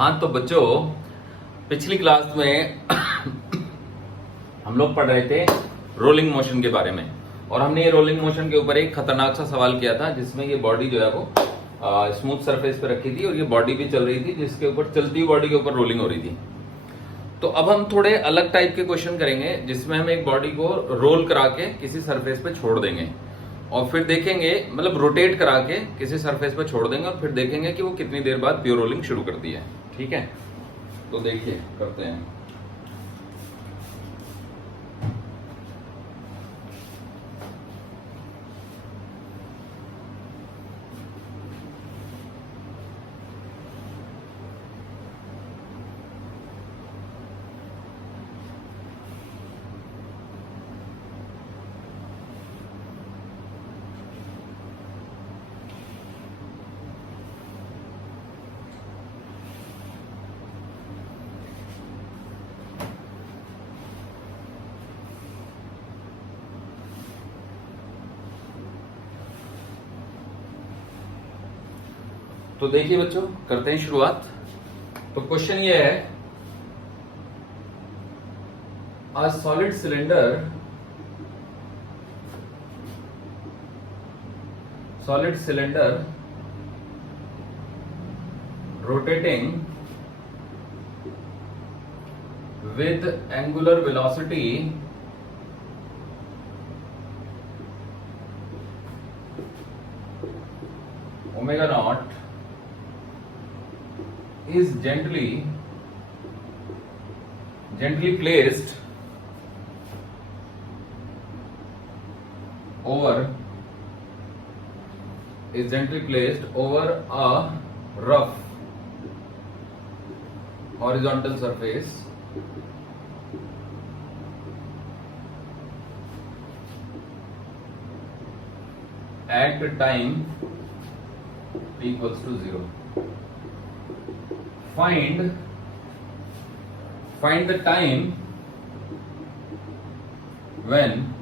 हाँ तो बच्चों, पिछली क्लास में हम लोग पढ़ रहे थे रोलिंग मोशन के बारे में, और हमने ये रोलिंग मोशन के ऊपर एक खतरनाक सा सवाल किया था जिसमें ये बॉडी जो है वो स्मूथ सरफेस पे रखी थी और ये बॉडी भी चल रही थी जिसके ऊपर चलती हुई बॉडी के ऊपर रोलिंग हो रही थी। तो अब हम थोड़े अलग टाइप के क्वेश्चन करेंगे जिसमें हम एक बॉडी को रोल करा के किसी सरफेस पे छोड़ देंगे और फिर देखेंगे, मतलब रोटेट करा के किसी सरफेस पे छोड़ देंगे और फिर देखेंगे कि वो कितनी देर बाद प्योर रोलिंग शुरू करती है। ठीक है, तो देखिए करते हैं। तो देखिए बच्चों, करते हैं शुरुआत। तो क्वेश्चन ये है, a solid cylinder rotating with angular velocity omega naught is gently placed over a rough horizontal surface at time t equals to 0. Find the time when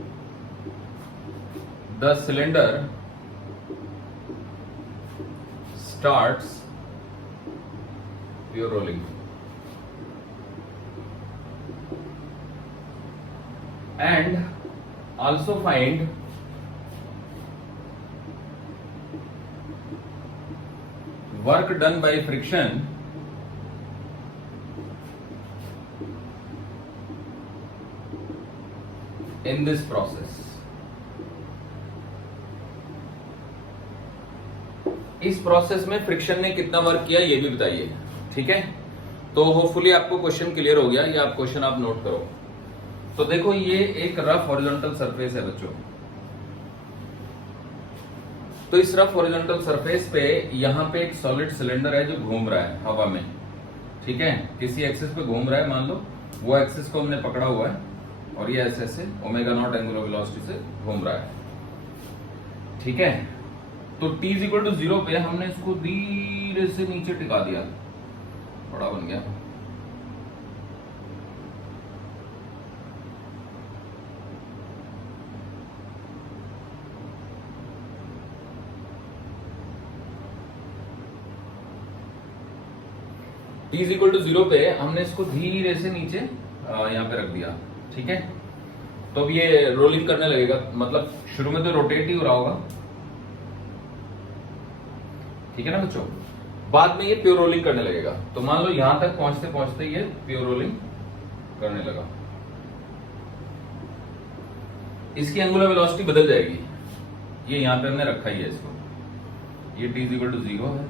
the cylinder starts pure rolling, and also find work done by friction in this process. इस process में friction ने कितना work किया ये भी बताइए। ठीक है, तो होपफुली आपको क्वेश्चन क्लियर हो गया, या आप क्वेश्चन आप नोट करो। तो देखो, ये एक रफ हॉरिजॉन्टल सरफेस है बच्चों। तो इस रफ हॉरिजॉन्टल सरफेस पे यहाँ पे एक सॉलिड सिलेंडर है जो घूम रहा है हवा में। ठीक है, किसी एक्सिस पे घूम रहा है, मान लो वो एक्सिस को हमने पकड़ा हुआ है और ये ऐसे ओमेगा नॉट एंगुलर वेलोसिटी से घूम रहा है। ठीक है, तो t इक्वल टू 0 पे हमने इसको धीरे से नीचे टिका दिया, बड़ा बन गया। t इक्वल टू 0 पे हमने इसको धीरे से नीचे यहाँ पे रख दिया। ठीक है, तो अब ये रोलिंग करने लगेगा, मतलब शुरू में तो रोटेट ही हो रहा होगा। ठीक है ना बच्चों, बाद में ये प्योर रोलिंग करने लगेगा। तो मान लो यहां तक पहुंचते पहुंचते ये प्योर रोलिंग करने लगा, इसकी एंगुलर वेलोसिटी बदल जाएगी। ये यहां पे हमने रखा ही है इसको, ये t इक्वल टू 0 है,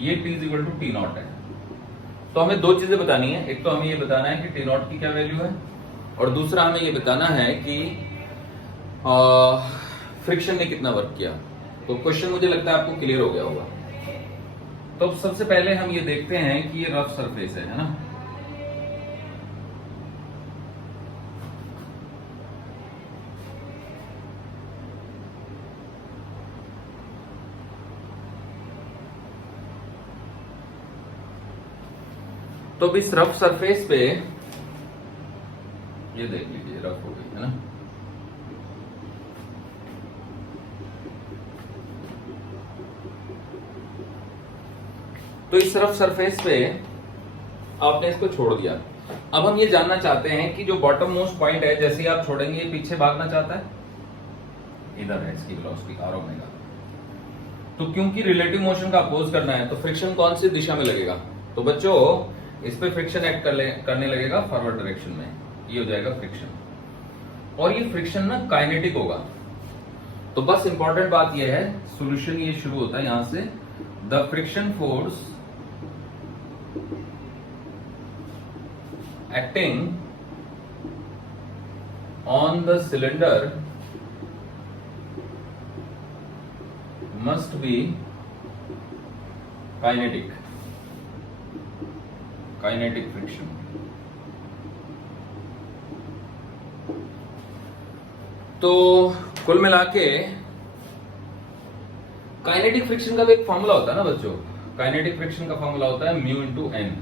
ये t equal to t not है। तो हमें दो चीजें बतानी है, एक तो हमें ये बताना है कि t नॉट की क्या वैल्यू है, और दूसरा हमें ये बताना है कि फ्रिक्शन ने कितना वर्क किया। तो क्वेश्चन मुझे लगता है आपको क्लियर हो गया होगा। तो सबसे पहले हम ये देखते हैं कि ये रफ सरफेस है ना। तो अब इस रफ सरफेस पे ये देख लीजिए, रफ हो गई है ना। तो इस तरफ सरफेस पे आपने इसको छोड़ दिया। अब हम ये जानना चाहते हैं कि जो बॉटम मोस्ट पॉइंट है, जैसे ही आप छोड़ेंगे ये पीछे भागना चाहता है, इधर है इसकी वेलोसिटी आर ओमेगा। तो क्योंकि रिलेटिव मोशन का अपोज करना है तो फ्रिक्शन कौन सी दिशा में लगेगा? तो बच्चों इस पे फ्रिक्शन एक्ट करने लगेगा फॉरवर्ड डायरेक्शन में, ये हो जाएगा फ्रिक्शन। और ये फ्रिक्शन ना काइनेटिक होगा। तो बस इंपॉर्टेंट बात ये है, सॉल्यूशन ये शुरू होता है यहां से, the friction force acting on the cylinder must be kinetic friction। तो कुल मिला के काइनेटिक फ्रिक्शन का भी एक फॉर्मूला होता है ना बच्चों, काइनेटिक फ्रिक्शन का फॉर्मूला होता है म्यू इंटू एन।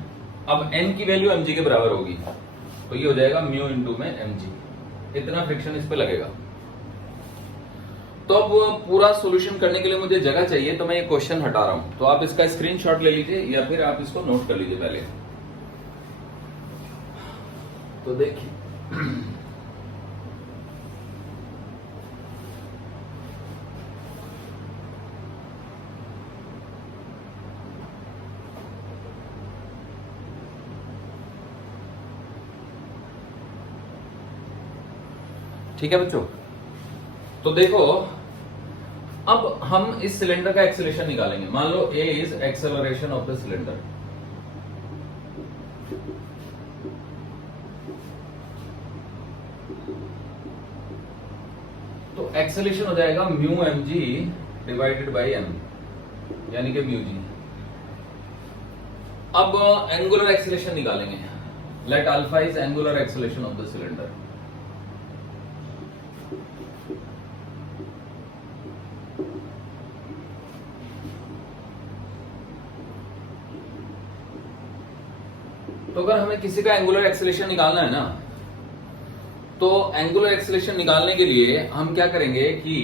अब एन की वैल्यू mg के बराबर होगी, तो ये हो जाएगा म्यू इंटू में mg, इतना फ्रिक्शन इस पे लगेगा। तो अब पूरा सॉल्यूशन करने के लिए मुझे जगह चाहिए, तो मैं ये क्वेश्चन हटा रहा हूं। तो आप इसका स्क्रीनशॉट ले लीजिए या फिर आप इसको नोट कर लीजिए पहले। तो देखिए ठीक है बच्चों। तो देखो अब हम इस सिलेंडर का एक्सेलरेशन निकालेंगे। मान लो A is acceleration of the cylinder. तो एक्सेलरेशन हो जाएगा mu M g divided by m, यानी कि म्यू जी। अब एंगुलर एक्सेलरेशन निकालेंगे। Let alpha is angular acceleration of the cylinder. तो अगर हमें किसी का एंगुलर एक्सेलरेशन निकालना है ना, तो एंगुलर एक्सेलरेशन निकालने के लिए हम क्या करेंगे कि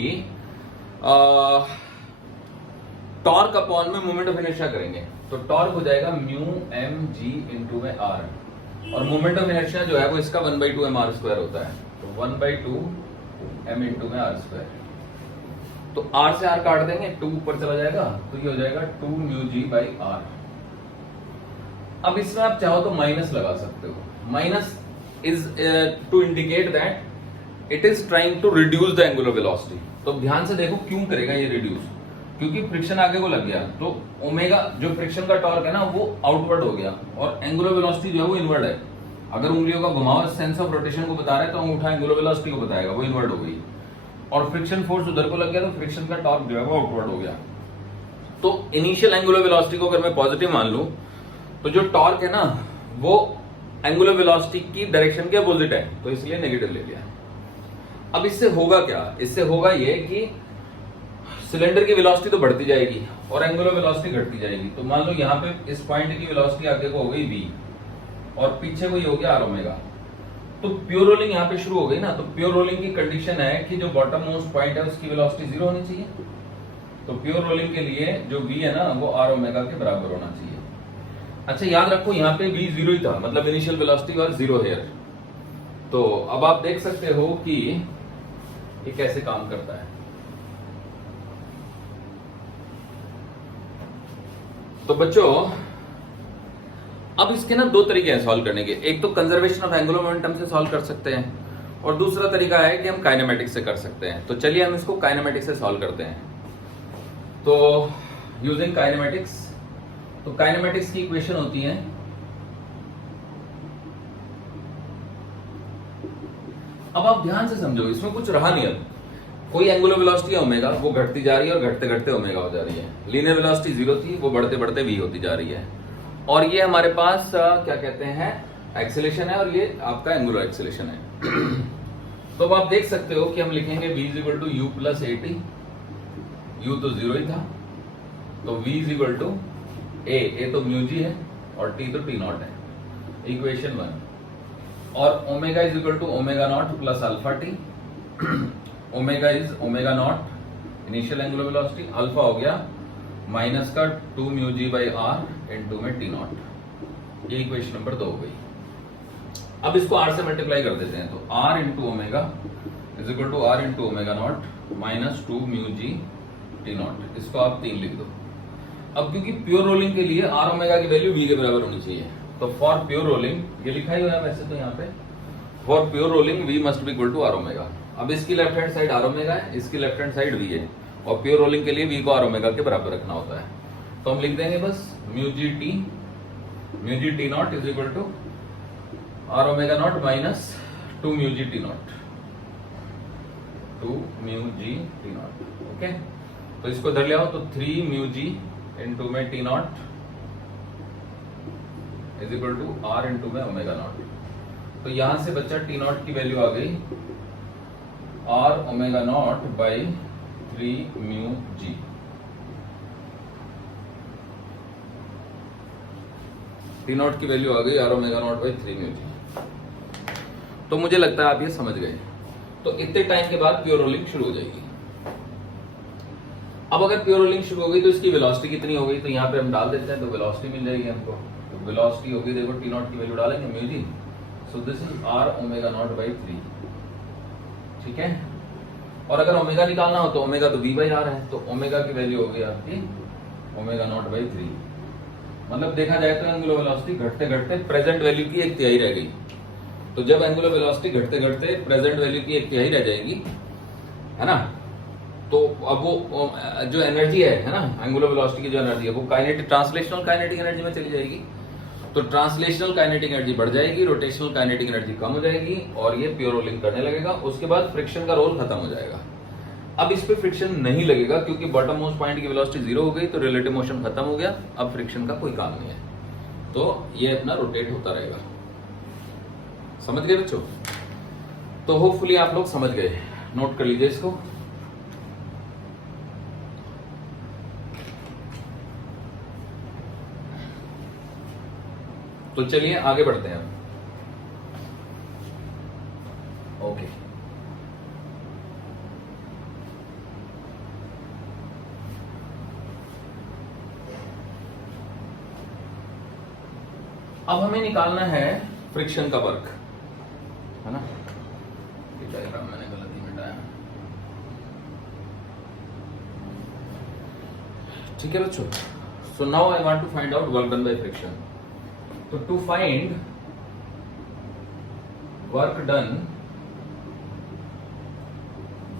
टॉर्क अपॉन में मोमेंट ऑफ इनर्शिया करेंगे। तो टॉर्क हो जाएगा म्यू एम जी इंटू में आर, और मोमेंट ऑफ इनर्शिया जो है वो इसका 1/2 एम आर स्क्वायर होता है। तो 1/2 एम इंटू में आर स्क्वायर। तो आर से आर काट देंगे, 2 ऊपर चला जाएगा, तो ये हो जाएगा 2 म्यू जी बाई आर। अब इसमें आप चाहो तो माइनस लगा सकते हो। Minus is to indicate that it is trying to reduce the angular velocity. तो ध्यान से देखो क्यों करेगा ये रिड्यूस, क्योंकि फ्रिक्शन आगे को लग गया, तो ओमेगा जो फ्रिक्शन का टॉर्क है ना वो आउटवर्ड हो गया, और एंगुलर वेलोसिटी जो है वो इनवर्ड है। अगर उंगलियों का घुमाव सेंस ऑफ रोटेशन को बता रहा है तो अंगूठा एंगुलर वेलोसिटी को बताएगा, वो इनवर्ड हो गई। और फ्रिक्शन फोर्स उधर को लग गया तो फ्रिक्शन का टॉर्क जो है वो आउटवर्ड हो गया। तो इनिशियल एंगुलर वेलोसिटी को अगर मैं पॉजिटिव मान लूं तो जो टॉर्क है ना वो एंगुलर वेलोसिटी की डायरेक्शन के अपोजिट है, तो इसलिए नेगेटिव ले लिया। अब इससे होगा क्या? इससे होगा ये कि सिलेंडर की वेलोसिटी तो बढ़ती जाएगी और एंगुलर वेलोसिटी घटती जाएगी। तो मान लो यहाँ पे इस पॉइंट की वेलोसिटी आगे को हो गई v और पीछे को ये हो गया आर ओमेगा। तो प्योर रोलिंग यहाँ पे शुरू हो गई ना, तो प्योर रोलिंग की कंडीशन है कि जो बॉटम मोस्ट पॉइंट है उसकी वेलोसिटी 0 होनी चाहिए। तो प्योर रोलिंग के लिए जो v है ना वो आर ओमेगा के बराबर होना चाहिए। अच्छा याद रखो यहाँ पे v 0 ही था, मतलब इनिशियल वेलोसिटी और 0 हियर। तो अब आप देख सकते हो कि ये कैसे काम करता है। तो बच्चों अब इसके ना दो तरीके हैं सॉल्व करने के। एक तो कंजर्वेशन ऑफ एंगुलर मोमेंटम से सॉल्व कर सकते हैं, और दूसरा तरीका है कि हम काइनेमेटिक्स से कर सकते हैं। तो चलिए हम इसको काइनेमेटिक्स से सॉल्व करते हैं। तो यूजिंग काइनेमेटिक्स, तो काइनेमेटिक्स की इक्वेशन होती है अब आप ध्यान से समझो, इसमें कुछ रहा नहीं। अब कोई एंगुलर वेलोसिटी है ओमेगा, वो घटती जा रही है और घटते घटते ओमेगा हो जा रही है। लीनियर वेलोसिटी 0 थी, वो बढ़ते बढ़ते v होती जा रही है। और ये हमारे पास क्या कहते हैं एक्सेलरेशन है, और ये आपका एंगुलर एक्सेलरेशन है। तो अब आप देख सकते हो कि हम लिखेंगे v is equal to u plus at। u तो 0 ही था, तो v is equal to a तो म्यू जी है और t तो t नॉट है, इक्वेशन 1। और omega is equal to omega not plus alpha t. Omega is omega not initial angular velocity, alpha हो गया माइनस का 2 mu g by r into में टी नॉट। ये इक्वेशन नंबर 2 हो गई। अब इसको आर से मल्टीप्लाई कर देते हैं, तो r into omega is equal to r into omega not minus 2 mu ji t not. इसको आप 3 लिख दो। अब क्योंकि प्योर रोलिंग के लिए आर ओमेगा की वैल्यू वी के बराबर होनी चाहिए, तो फॉर प्योर रोलिंग ये लिखा ही हुआ है वैसे तो यहाँ पे, for pure rolling v must be equal to r omega. अब इसकी left hand side r omega है, इसकी लेफ्ट हैंड साइड वी है, और प्योर रोलिंग के लिए वी को आर ओमेगा के बराबर रखना होता है। तो हम लिख देंगे बस mu ji t not is equal to r omega not minus 2 mu ji t not, 2 mu ji t not. Okay, तो इसको इधर ले आओ, तो 3 म्यू जी इंटू में t not is equal to r into में ओमेगा नॉट। तो यहां से बच्चा टी नॉट की वैल्यू आ गई r omega not by 3 mu ji. T not की वैल्यू आ गई r omega not by 3 mu g. तो मुझे लगता है आप ये समझ गए। तो इतने टाइम के बाद प्योर रोलिंग शुरू हो जाएगी। अब अगर प्योर रोलिंग शुरू हो गई तो इसकी वेलोसिटी कितनी हो गई, तो यहाँ पे हम डाल देते हैं, तो वेलोसिटी मिल जाएगी हमको। तो वेलोसिटी होगी, देखो टी नॉट की वैल्यू डालेंगे mu g, so this is r omega not by 3। ठीक है, और अगर ओमेगा निकालना हो तो ओमेगा तो वी बाई आर है, तो ओमेगा की वैल्यू होगी आपकी ओमेगा नॉट बाई 3। मतलब देखा जाए तो एंगुलर वेलोसिटी घटते घटते प्रेजेंट वैल्यू की 1/3 रह गई। तो जब एंगुलर वेलोसिटी घटते घटते प्रेजेंट वैल्यू की 1/3 रह जाएगी, है ना, तो अब वो जो एनर्जी है ना, एंगुलर वेलोसिटी की जो एनर्जी है वो काइनेटिक ट्रांसलेशनल काइनेटिक एनर्जी में चली जाएगी। तो ट्रांसलेशनल काइनेटिक एनर्जी बढ़ जाएगी, रोटेशनल काइनेटिक एनर्जी कम हो जाएगी, और ये प्योर रोलिंग करने लगेगा। उसके बाद फ्रिक्शन का रोल खत्म हो जाएगा। अब इस पे फ्रिक्शन नहीं लगेगा क्योंकि बॉटम मोस्ट पॉइंट की वेलोसिटी 0 हो गई, तो रिलेटिव मोशन खत्म हो गया। अब फ्रिक्शन का कोई काम नहीं है, तो ये अपना रोटेट होता रहेगा। समझ गए बच्चों? तो होपफुली आप लोग समझ गए। नोट कर लीजिए इसको। तो चलिए आगे बढ़ते हैं। ओके, अब हमें निकालना है फ्रिक्शन का वर्क, है ना। ये डायग्राम मैंने गलती मिटाया। ठीक है बच्चों, so now I want to find out work done by friction. तो to find work done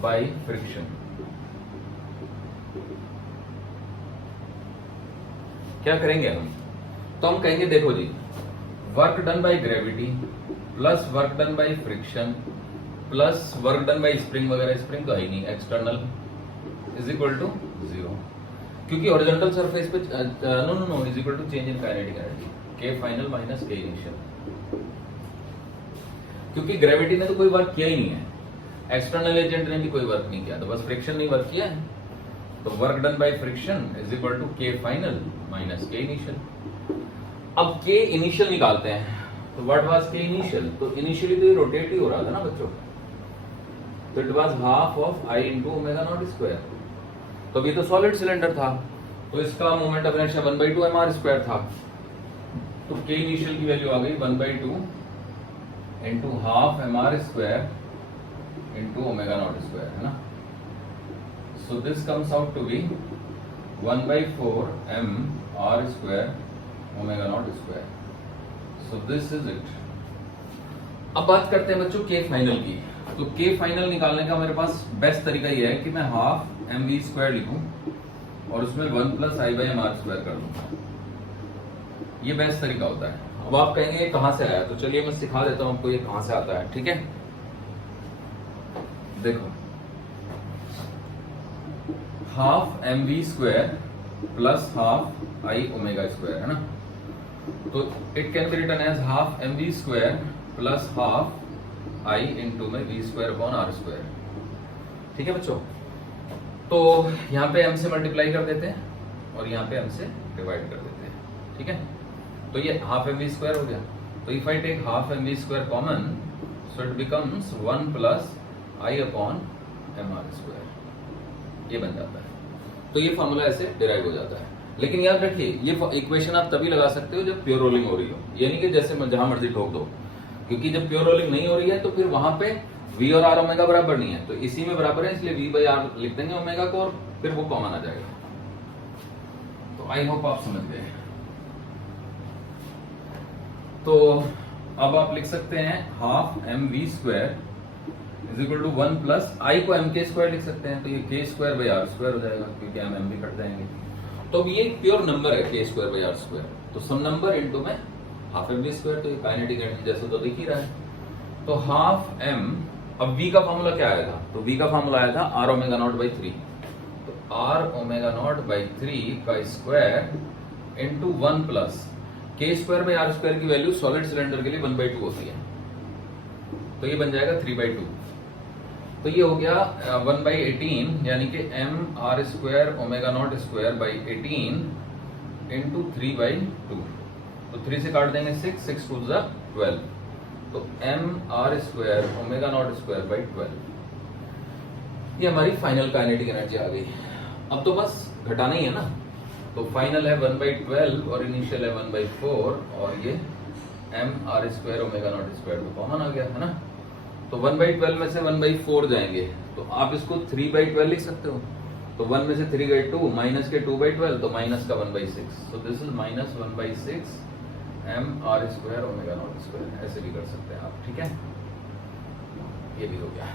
by friction, क्या करेंगे हम? तो हम कहेंगे देखो जी, work done by gravity plus work done by friction plus work done by spring वगैरह, स्प्रिंग तो है ही नहीं, एक्सटर्नल, इज इक्वल टू 0। क्योंकि हॉरिजॉन्टल सरफेस पे no is equal to change in kinetic energy, k final minus के initial. क्योंकि gravity ने तो कोई वर्क किया ही नहीं है, एक्सटर्नल एजेंट ने भी कोई वर्क नहीं किया, तो बस फ्रिक्शन ने वर्क किया है। तो work done by friction is equal to के फाइनल माइनस के इनिशियल। अब के इनिशियल निकालते हैं, तो व्हाट वाज के इनिशियल? तो इनिशियली तो ये रोटेट ही हो रहा था ना बच्चों, तो it was half of I into omega not square. तो अभी तो सॉलिड सिलेंडर था, तो इसका moment of inertia 1/2 mr square था। तो के इनिशियल की वैल्यू आ गई 1/2 into half mr square into omega not square, है ना। So this comes out to be 1/4 mr square omega not square. So this is it. अब बात करते हैं बच्चों के फाइनल की। तो के फाइनल निकालने का मेरे पास बेस्ट तरीका ये है कि मैं हाफ mv स्क्वायर लिखूं और उसमें 1 plus I by mr square कर दूं। ये बेस्ट तरीका होता है। अब आप कहेंगे ये कहां से आया, तो चलिए मैं सिखा देता हूं आपको ये कहां से आता है। ठीक है, देखो, half mv square plus half I omega square, है ना। तो it can be written as half mv square plus half I into में v square upon r square. ठीक है बच्चों, तो यहाँ पे m से मल्टीप्लाई कर देते हैं और यहाँ पे m से डिवाइड कर देते हैं। ठीक है, तो ये हाफ mv स्क्वायर हो गया। तो if I take half mv square common, so it becomes 1 plus I upon mr square, ये बन जाता है। तो ये फॉर्मूला ऐसे डिराइव हो जाता है। लेकिन याद रखिए ये इक्वेशन आप तभी लगा सकते हो जब प्योर रोलिंग हो रही हो, यानी कि जैसे जहां मर्जी ठोक दो, क्योंकि जब प्योर रोलिंग नहीं हो रही है तो फिर वहां पे v और r ओमेगा बराबर नहीं है, तो इसी में बराबर है, इसलिए v बाई r लिख देंगे ओमेगा को और फिर वो कॉमन आ जाएगा। तो आई होप आप समझ गए। तो अब आप लिख सकते हैं half M we square is equal to 1 plus I को एम के स्क्वायर लिख सकते हैं, तो ये के स्क्वायर बाई आर स्क्वायर हो जाएगा, क्योंकि हम एम भी कट जाएंगे। तो ये एक प्योर नंबर है के स्क्वायर बाई आर स्क्वायर, तो सम नंबर इनटू में हाफ एम वी स्क्वायर, तो ये काइनेटिक एनर्जी जैसे तो दिख ही रहा है। तो हाफ एम, अब v का फॉर्मूला क्या आया था, तो v का फॉर्मूला आया था आर ओमेगा नॉट बाई 3, तो आर ओमेगा नॉट बाई 3 का square into 1 plus K square by R square की वैल्यू सॉलिड सिलेंडर के लिए 1/2 होती है, तो ये बन जाएगा 3/2। तो ये हो गया 1/18, यानी कि m are square omega not square by 18 into 3/2, तो 3 से काट देंगे 6, 6 2 12, तो m are square omega not square by 12। ये हमारी फाइनल काइनेटिक एनर्जी आ गई। अब तो बस घटाना ही है ना, तो फाइनल है 1/12 और इनिशियल है 1/4, और ये m are square omega not square तो कॉमन आ गया है ना, तो 1/12 में से 1/4 जाएंगे, तो आप इसको 3/12 लिख सकते हो, तो 1 में से 3 गए 2, माइनस के 2/12, तो माइनस का 1/6, तो this is minus 1/6 m are square omega not square, ऐसे भी कर सकते हैं आप, ठीक है, ये भी हो गया।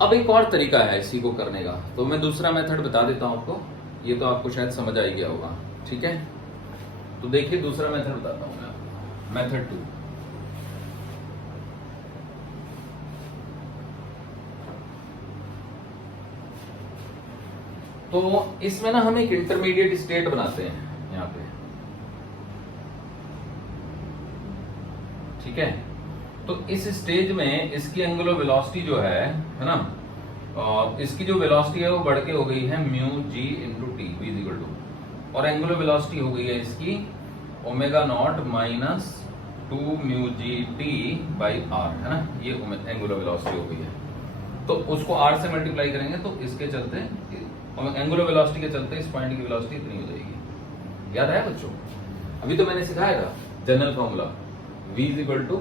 अब एक और तरीका है इसी को करने का, तो मैं दूसरा मेथड बता देता हूं आपको, ये तो आपको शायद समझ आ ही गया होगा, ठीक है। तो देखिए दूसरा मेथड बताता हूं मैं आपको, मेथड 2। तो इसमें ना हम एक इंटरमीडिएट स्टेट बनाते हैं यहां पे, ठीक है। तो इस स्टेज में इसकी एंगुलर वेलोसिटी जो है ना, इसकी जो वेलोसिटी है वो बढ़ के हो गई है mu ji into t v equal to, और एंगुलर वेलोसिटी हो गई है इसकी omega not minus 2 mu ji t by r, है ना, ये एंगुलर वेलोसिटी हो गई है। तो उसको आर से मल्टीप्लाई करेंगे तो इसके चलते एंगुलर वेलोसिटी के चलते इस पॉइंट की वेलोसिटी इतनी हो जाएगी। याद आया बच्चों? अभी तो मैंने सिखाया था general formula v is equal to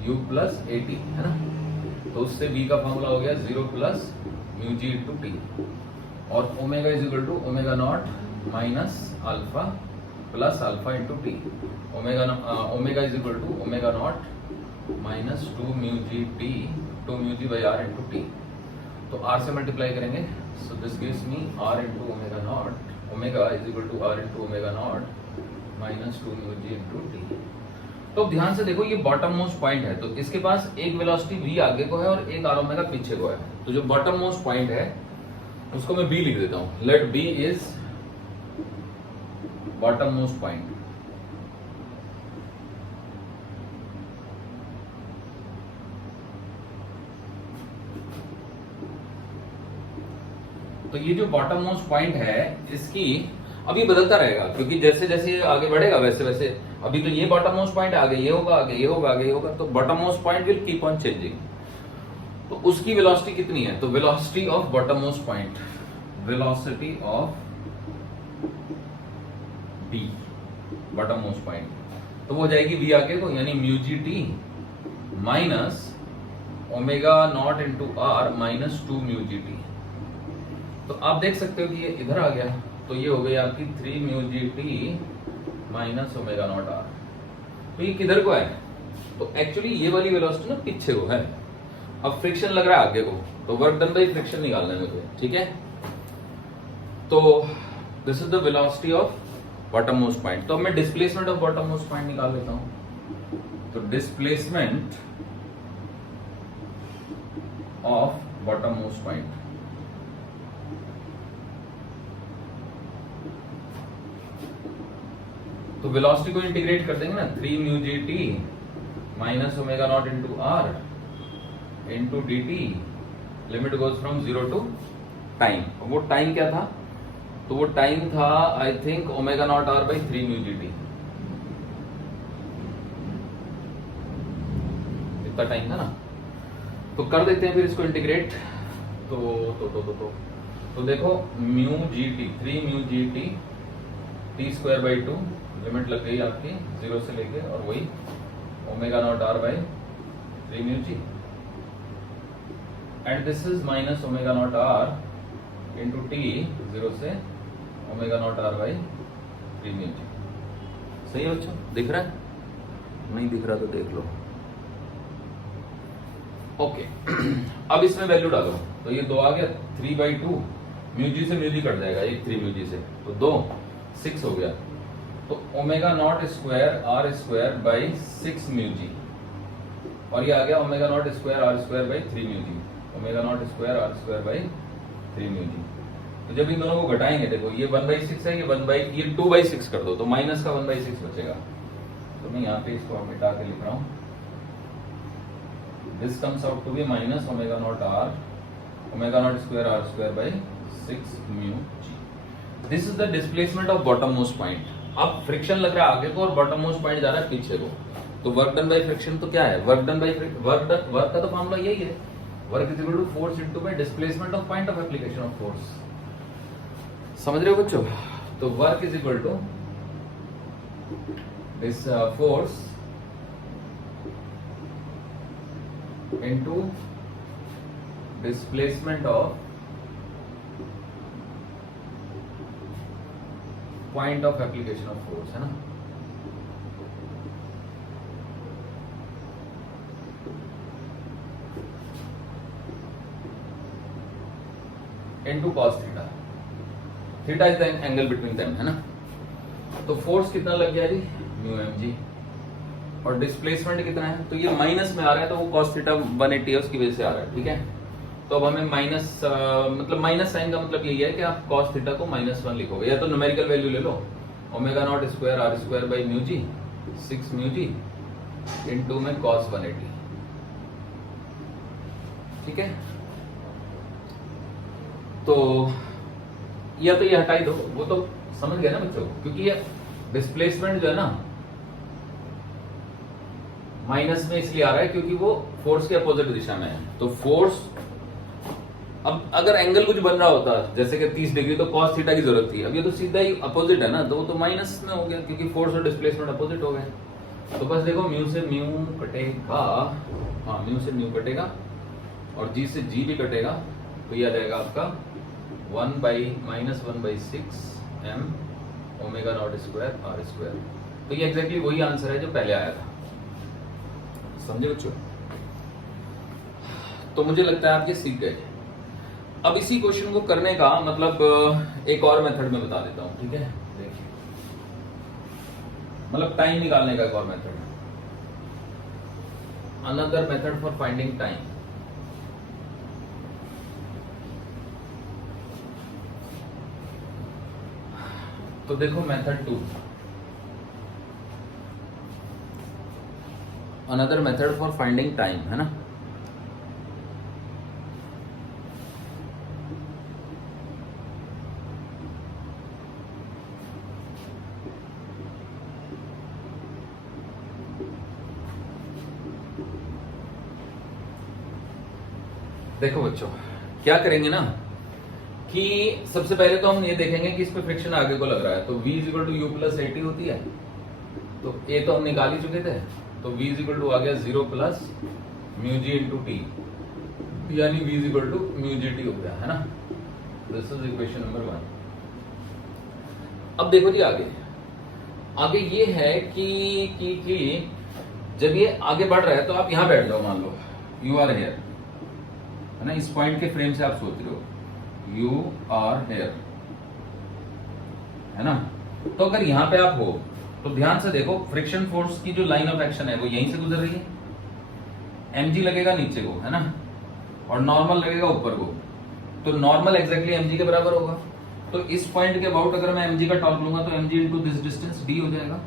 u plus a t, है ना, तो उससे v का फॉर्मूला हो गया 0 प्लस म्यू जी इंटू टी, और omega is equal to omega not minus alpha plus alpha into t, omega is equal to omega not minus 2 mu ji t, 2 mu g by r into t, तो r से multiply करेंगे, so this gives me r into omega not, omega is equal to r into omega not minus 2 mu ji into t. तो ध्यान से देखो ये bottom most point है, तो इसके पास एक वेलोसिटी v आगे को है और एक r ओमेगा पीछे को है, तो जो बॉटम मोस्ट पॉइंट है उसको मैं b लिख देता हूं, let b is bottom most point. तो ये जो बॉटम मोस्ट पॉइंट है इसकी अभी बदलता रहेगा, क्योंकि जैसे जैसे ये आगे बढ़ेगा वैसे वैसे, अभी तो ये बॉटम मोस्ट पॉइंट आगे ये होगा, आगे ये होगा, आगे ये होगा, तो bottom most point will keep on changing. तो उसकी वेलोसिटी कितनी है, तो velocity of bottom most point, velocity of b bottom most point, तो वो हो जाएगी v आगे को, यानी mu ji t minus omega not into r minus 2 mu ji t. तो आप देख सकते हो कि ये इधर आ गया, तो ये हो गई आपकी 3 mu ji t minus omega not r. तो ये किधर को है, तो एक्चुअली ये वाली वेलोसिटी ना पीछे को है, अब फ्रिक्शन लग रहा है आगे को, तो वर्क डन बाई फ्रिक्शन निकालना है मुझे, ठीक है। तो this is the velocity of bottom most point. तो अब मैं displacement of bottom most point निकाल लेता हूं, तो displacement of bottom most point, तो वेलोसिटी को इंटीग्रेट कर देंगे ना, 3 mu ji t minus omega not into r into d t, limit goes from 0 to time. वो टाइम क्या था, तो वो टाइम था I think omega not r by 3 mu G T, इतना टाइम था ना। तो कर देते हैं फिर इसको इंटीग्रेट, तो तो देखो mu ji t 3 mu ji t t square by 2 limit लग गई आपकी 0 से लेके और वही omega not r by 3 mu g and this is minus omega not r into t 0 से omega not r by 3 mu g. सही है बच्चों, दिख रहा है? नहीं दिख रहा तो देख लो। ओके अब इसमें वैल्यू डालो तो ये 2 आ गया 3 बाई 2 म्यू जी से म्यू जी कट जाएगा, एक 3 म्यू जी से तो 2 6 हो गया। तो omega not square r square by 6 mu g और ये आ गया omega not square r square by 3 mu g, omega not square r square by 3 mu g. तो जब इन दोनों को घटाएंगे देखो ये 1/6 है, ये 2/6 कर दो तो माइनस का 1/6 बचेगा। तो मैं यहाँ पे इसको मिटा के लिख रहा हूँ, this comes out to be minus omega not square r square by 6 mu ji. This is the displacement of bottom most point. अब फ्रिक्शन लग रहा है आगे को और बॉटम मोस्ट पॉइंट जा रहा है पीछे को, तो वर्क डन बाई फ्रिक्शन तो क्या है? वर्क का तो फॉर्मूला यही है, work is equal to force into by displacement of point of application of force. समझ रहे हो बच्चों? तो work is equal to this force into displacement of point of application of force, है ना? Into cos theta, theta is the angle between them, है ना? तो फोर्स कितना लग गया जी? Mu M G. और डिस्प्लेसमेंट कितना है? तो ये माइनस में आ रहा है तो वो कॉस थीटा 180 है उसकी वजह से आ रहा है, ठीक है? तो अब हमें माइनस मतलब माइनस साइन का मतलब यही है कि आप कॉस थीटा को -1 लिखोगे, या तो न्यूमेरिकल वैल्यू ले लो omega not square r square by mu g 6 mu ji into में कॉस 180, ठीक है? तो या तो ये हटाई दो, वो तो समझ गया ना बच्चों, क्योंकि ये डिस्प्लेसमेंट जो है ना माइनस में इसलिए आ रहा है क्योंकि वो फोर्स के अपोजिट दिशा में है। तो फोर्स अब अगर एंगल कुछ बन रहा होता जैसे कि 30 डिग्री तो कॉस थीटा की जरूरत थी, अब ये तो सीधा ही अपोजिट है ना, तो वो तो माइनस में हो गया क्योंकि फोर्स और डिस्प्लेसमेंट अपोजिट हो गए। तो बस देखो म्यू से म्यू कटेगा, हाँ म्यू से म्यू कटेगा और जी से जी भी कटेगा, तो ये आ जाएगा आपका 1/-1/6 m omega not square r square. तो ये एग्जैक्टली वही आंसर है जो पहले आया था, समझे बच्चों? तो मुझे लगता है आप ये सीख गए। अब इसी क्वेश्चन को करने का मतलब एक और मेथड में बता देता हूं, ठीक है? देखिए मतलब टाइम निकालने का एक और method, another method for finding time. तो देखो method 2, another method for finding time, है ना? देखो बच्चों क्या करेंगे ना कि सबसे पहले तो हम ये देखेंगे कि इस पे फ्रिक्शन आगे को लग रहा है, तो v is equal to u plus a t होती है, तो a तो हम निकाल ही चुके थे, तो v इज इक्वल टू आ गया 0 प्लस म्यू जी इंटू टी, यानी v is equal to mu ji t हो गया, है ना? This is equation number 1। अब देखो जी आगे ये है कि जब ये आगे बढ़ रहा है तो आप यहां बैठ जाओ, मान लो यू आर हेयर, है ना? इस पॉइंट के फ्रेम से आप सोच रहे हो यू आर हेयर, है ना? तो अगर यहां पे आप हो तो ध्यान से देखो फ्रिक्शन फोर्स की जो लाइन ऑफ एक्शन है वो यहीं से गुजर रही है, mg लगेगा नीचे को, है ना? और नॉर्मल लगेगा ऊपर को, तो नॉर्मल एग्जैक्टली mg के बराबर होगा। तो इस पॉइंट के अबाउट अगर मैं mg का टॉर्क लूंगा तो mg into this distance d हो जाएगा,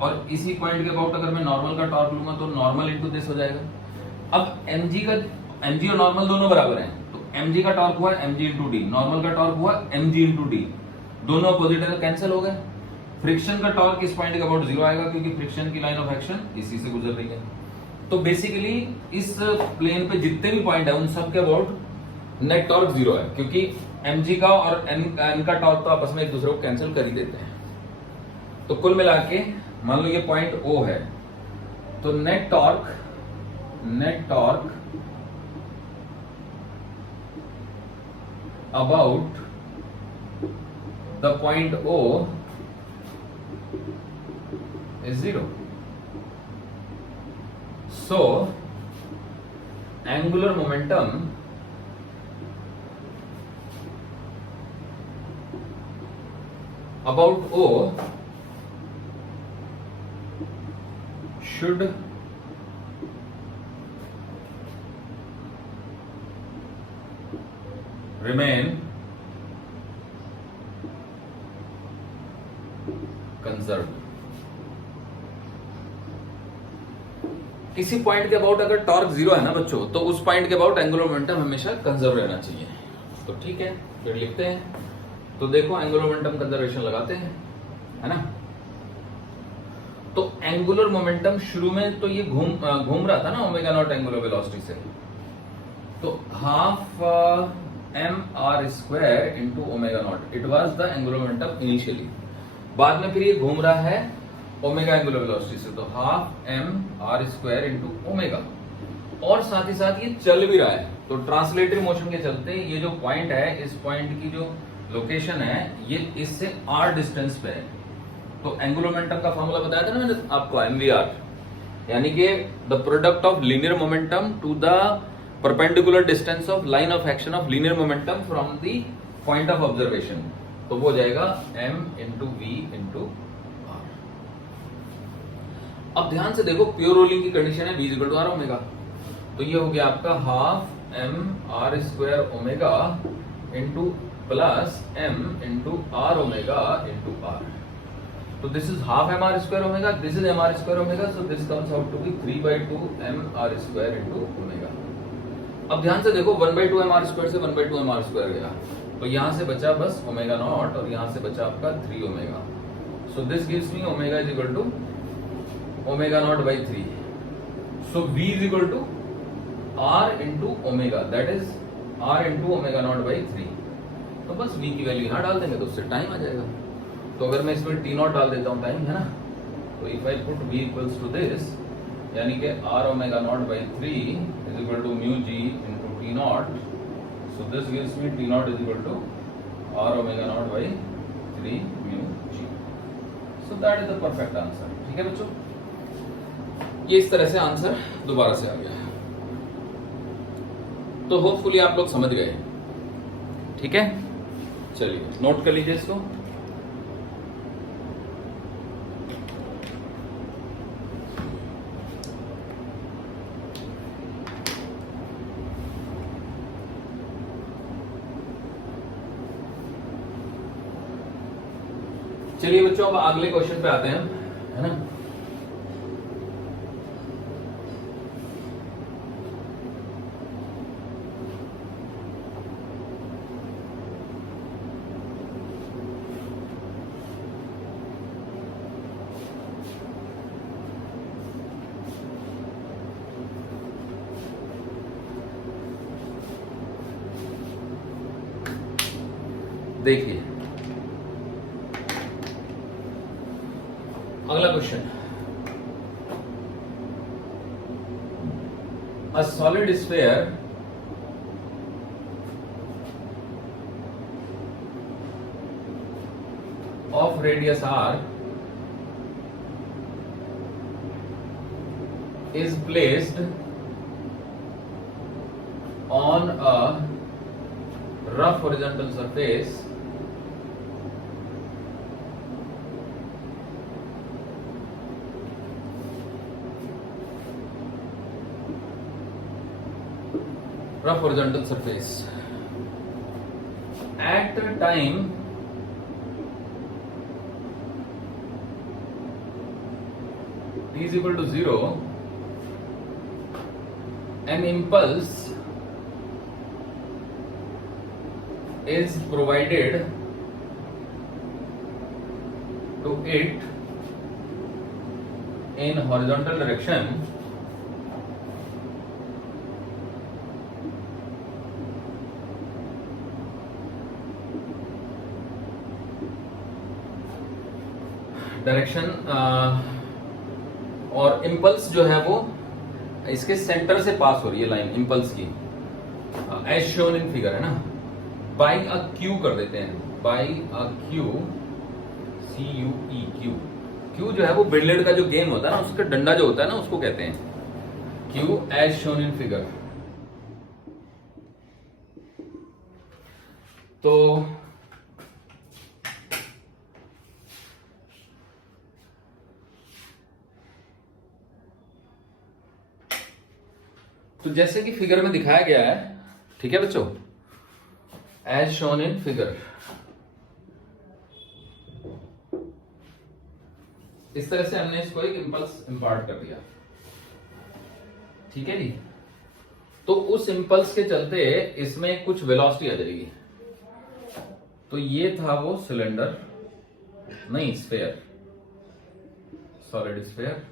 और इसी पॉइंट के अबाउट अगर मैं नॉर्मल का टॉर्क लूंगा तो नॉर्मल इंटू दिस हो जाएगा। अब mg और नॉर्मल दोनों बराबर हैं, तो mg का टॉर्क हुआ mg इंटू डी, नॉर्मल का टॉर्क हुआ mg इंटू डी, दोनों अपोजिट है तो कैंसिल हो गए। फ्रिक्शन का टॉर्क इस पॉइंट के अबाउट 0 आएगा क्योंकि फ्रिक्शन की लाइन ऑफ एक्शन इसी से गुजर रही है। तो बेसिकली इस प्लेन पे जितने भी पॉइंट है उन सब के अबाउट नेट टॉर्क 0 है, क्योंकि mg का और n का टॉर्क तो आपस में एक दूसरे को कैंसिल कर ही देते हैं। तो कुल मिला के मान लो ये पॉइंट O है, तो net torque about the point O is 0. So angular momentum about O should remain conserved. किसी पॉइंट के अबाउट अगर टॉर्क 0 है ना बच्चों, तो उस पॉइंट के अबाउट एंगुलर मोमेंटम हमेशा कंजर्व रहना चाहिए। तो ठीक है, फिर लिखते हैं। तो देखो एंगुलर मोमेंटम कंजर्वेशन लगाते हैं, है ना। तो एंगुलर मोमेंटम शुरू में तो ये घूम रहा था ना ओमेगा नॉट एंगुलर वेलोसिटी से, तो half mr² into omega not it was the angular momentum initially. बाद में फिर ये घूम रहा है ओमेगा एंगुलर वेलोसिटी से, तो हाफ mr² इंटू ओमेगा, और साथ ही साथ ये चल भी रहा है। तो ट्रांसलेटरी मोशन के चलते ये जो पॉइंट है, इस पॉइंट की जो लोकेशन है ये इससे r डिस्टेंस पे है। तो एंगुलर मोमेंटम का फॉर्मूला बताया था ना मैंने आपको, mvr, यानी कि the product of linear momentum to the perpendicular distance of line of action of linear momentum from the point of observation. तो वो हो जाएगा m into v into r. अब ध्यान से देखो, प्योर रोलिंग की कंडीशन है v equal to r omega, तो ये हो गया आपका half mr² omega into plus m into r omega into r. तो this is half mr² omega, this is mr² omega, so this comes out to be 3/2 mr² into omega. अब ध्यान से देखो, 1/2 mr² से 1/2 mr² गया, तो यहां से बचा बस ओमेगा नॉट, और यहां से बचा आपका 3 omega. So this gives me omega is equal to omega not by 3। So v is equal to r into omega, that is r into omega not by 3। तो बस v की वैल्यू यहां डाल देंगे तो उससे टाइम आ जाएगा। तो अगर मैं इसमें t नॉट डाल देता हूं, टाइम है ना, तो if I put v equals to this, यानी कि r omega not by 3 is equal to mu g into t naught. So this gives me T naught is equal to R omega naught by 3 mu g. So that is the perfect answer. ठीक है बच्चों, ये इस तरह से answer दोबारा से आ गया है। तो होपफुली आप लोग समझ गए, ठीक है। चलिए नोट कर लीजिए इसको। चलिए बच्चों, अब अगले क्वेश्चन पे आते हैं, है ना। देखिए अगला question, a solid sphere of radius r is placed on a rough horizontal surface at the time t is equal to 0, an impulse is provided to it in horizontal direction direction और impulse जो है वो इसके centre से पास हो रही है line impulse की, एज शोन इन फिगर है ना, बाई अ क्यू कर देते हैं, by a Q, CUE, Q जो है वो बिल्लियर्ड का जो गेम होता है ना, उसका डंडा जो होता है ना, उसको कहते हैं Q as shown in figure. तो जैसे कि फिगर में दिखाया गया है, ठीक है बच्चों, एज शोन इन फिगर, इस तरह से हमने इसको एक इंपल्स इंपार्ट कर दिया, ठीक है जी। तो उस इंपल्स के चलते इसमें कुछ वेलोसिटी आ जाएगी। तो ये था वो सिलेंडर, नहीं स्फेयर, सॉलिड स्फेयर,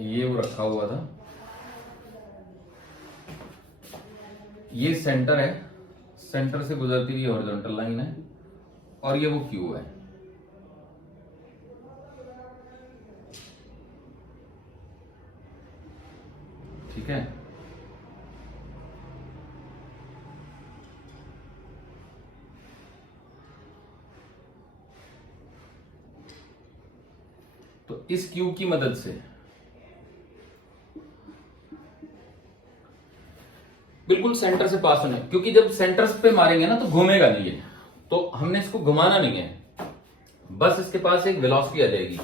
ये वो रखा हुआ था, ये सेंटर है, सेंटर से गुजरती हुई हॉरिजॉन्टल लाइन है, और ये वो क्यू है। ठीक है, तो इस क्यू की मदद से बिल्कुल सेंटर से पास होने, क्योंकि जब सेंटर पे मारेंगे ना तो घूमेगा नहीं है, तो हमने इसको घुमाना नहीं है, बस इसके पास एक वेलोसिटी आ जाएगी।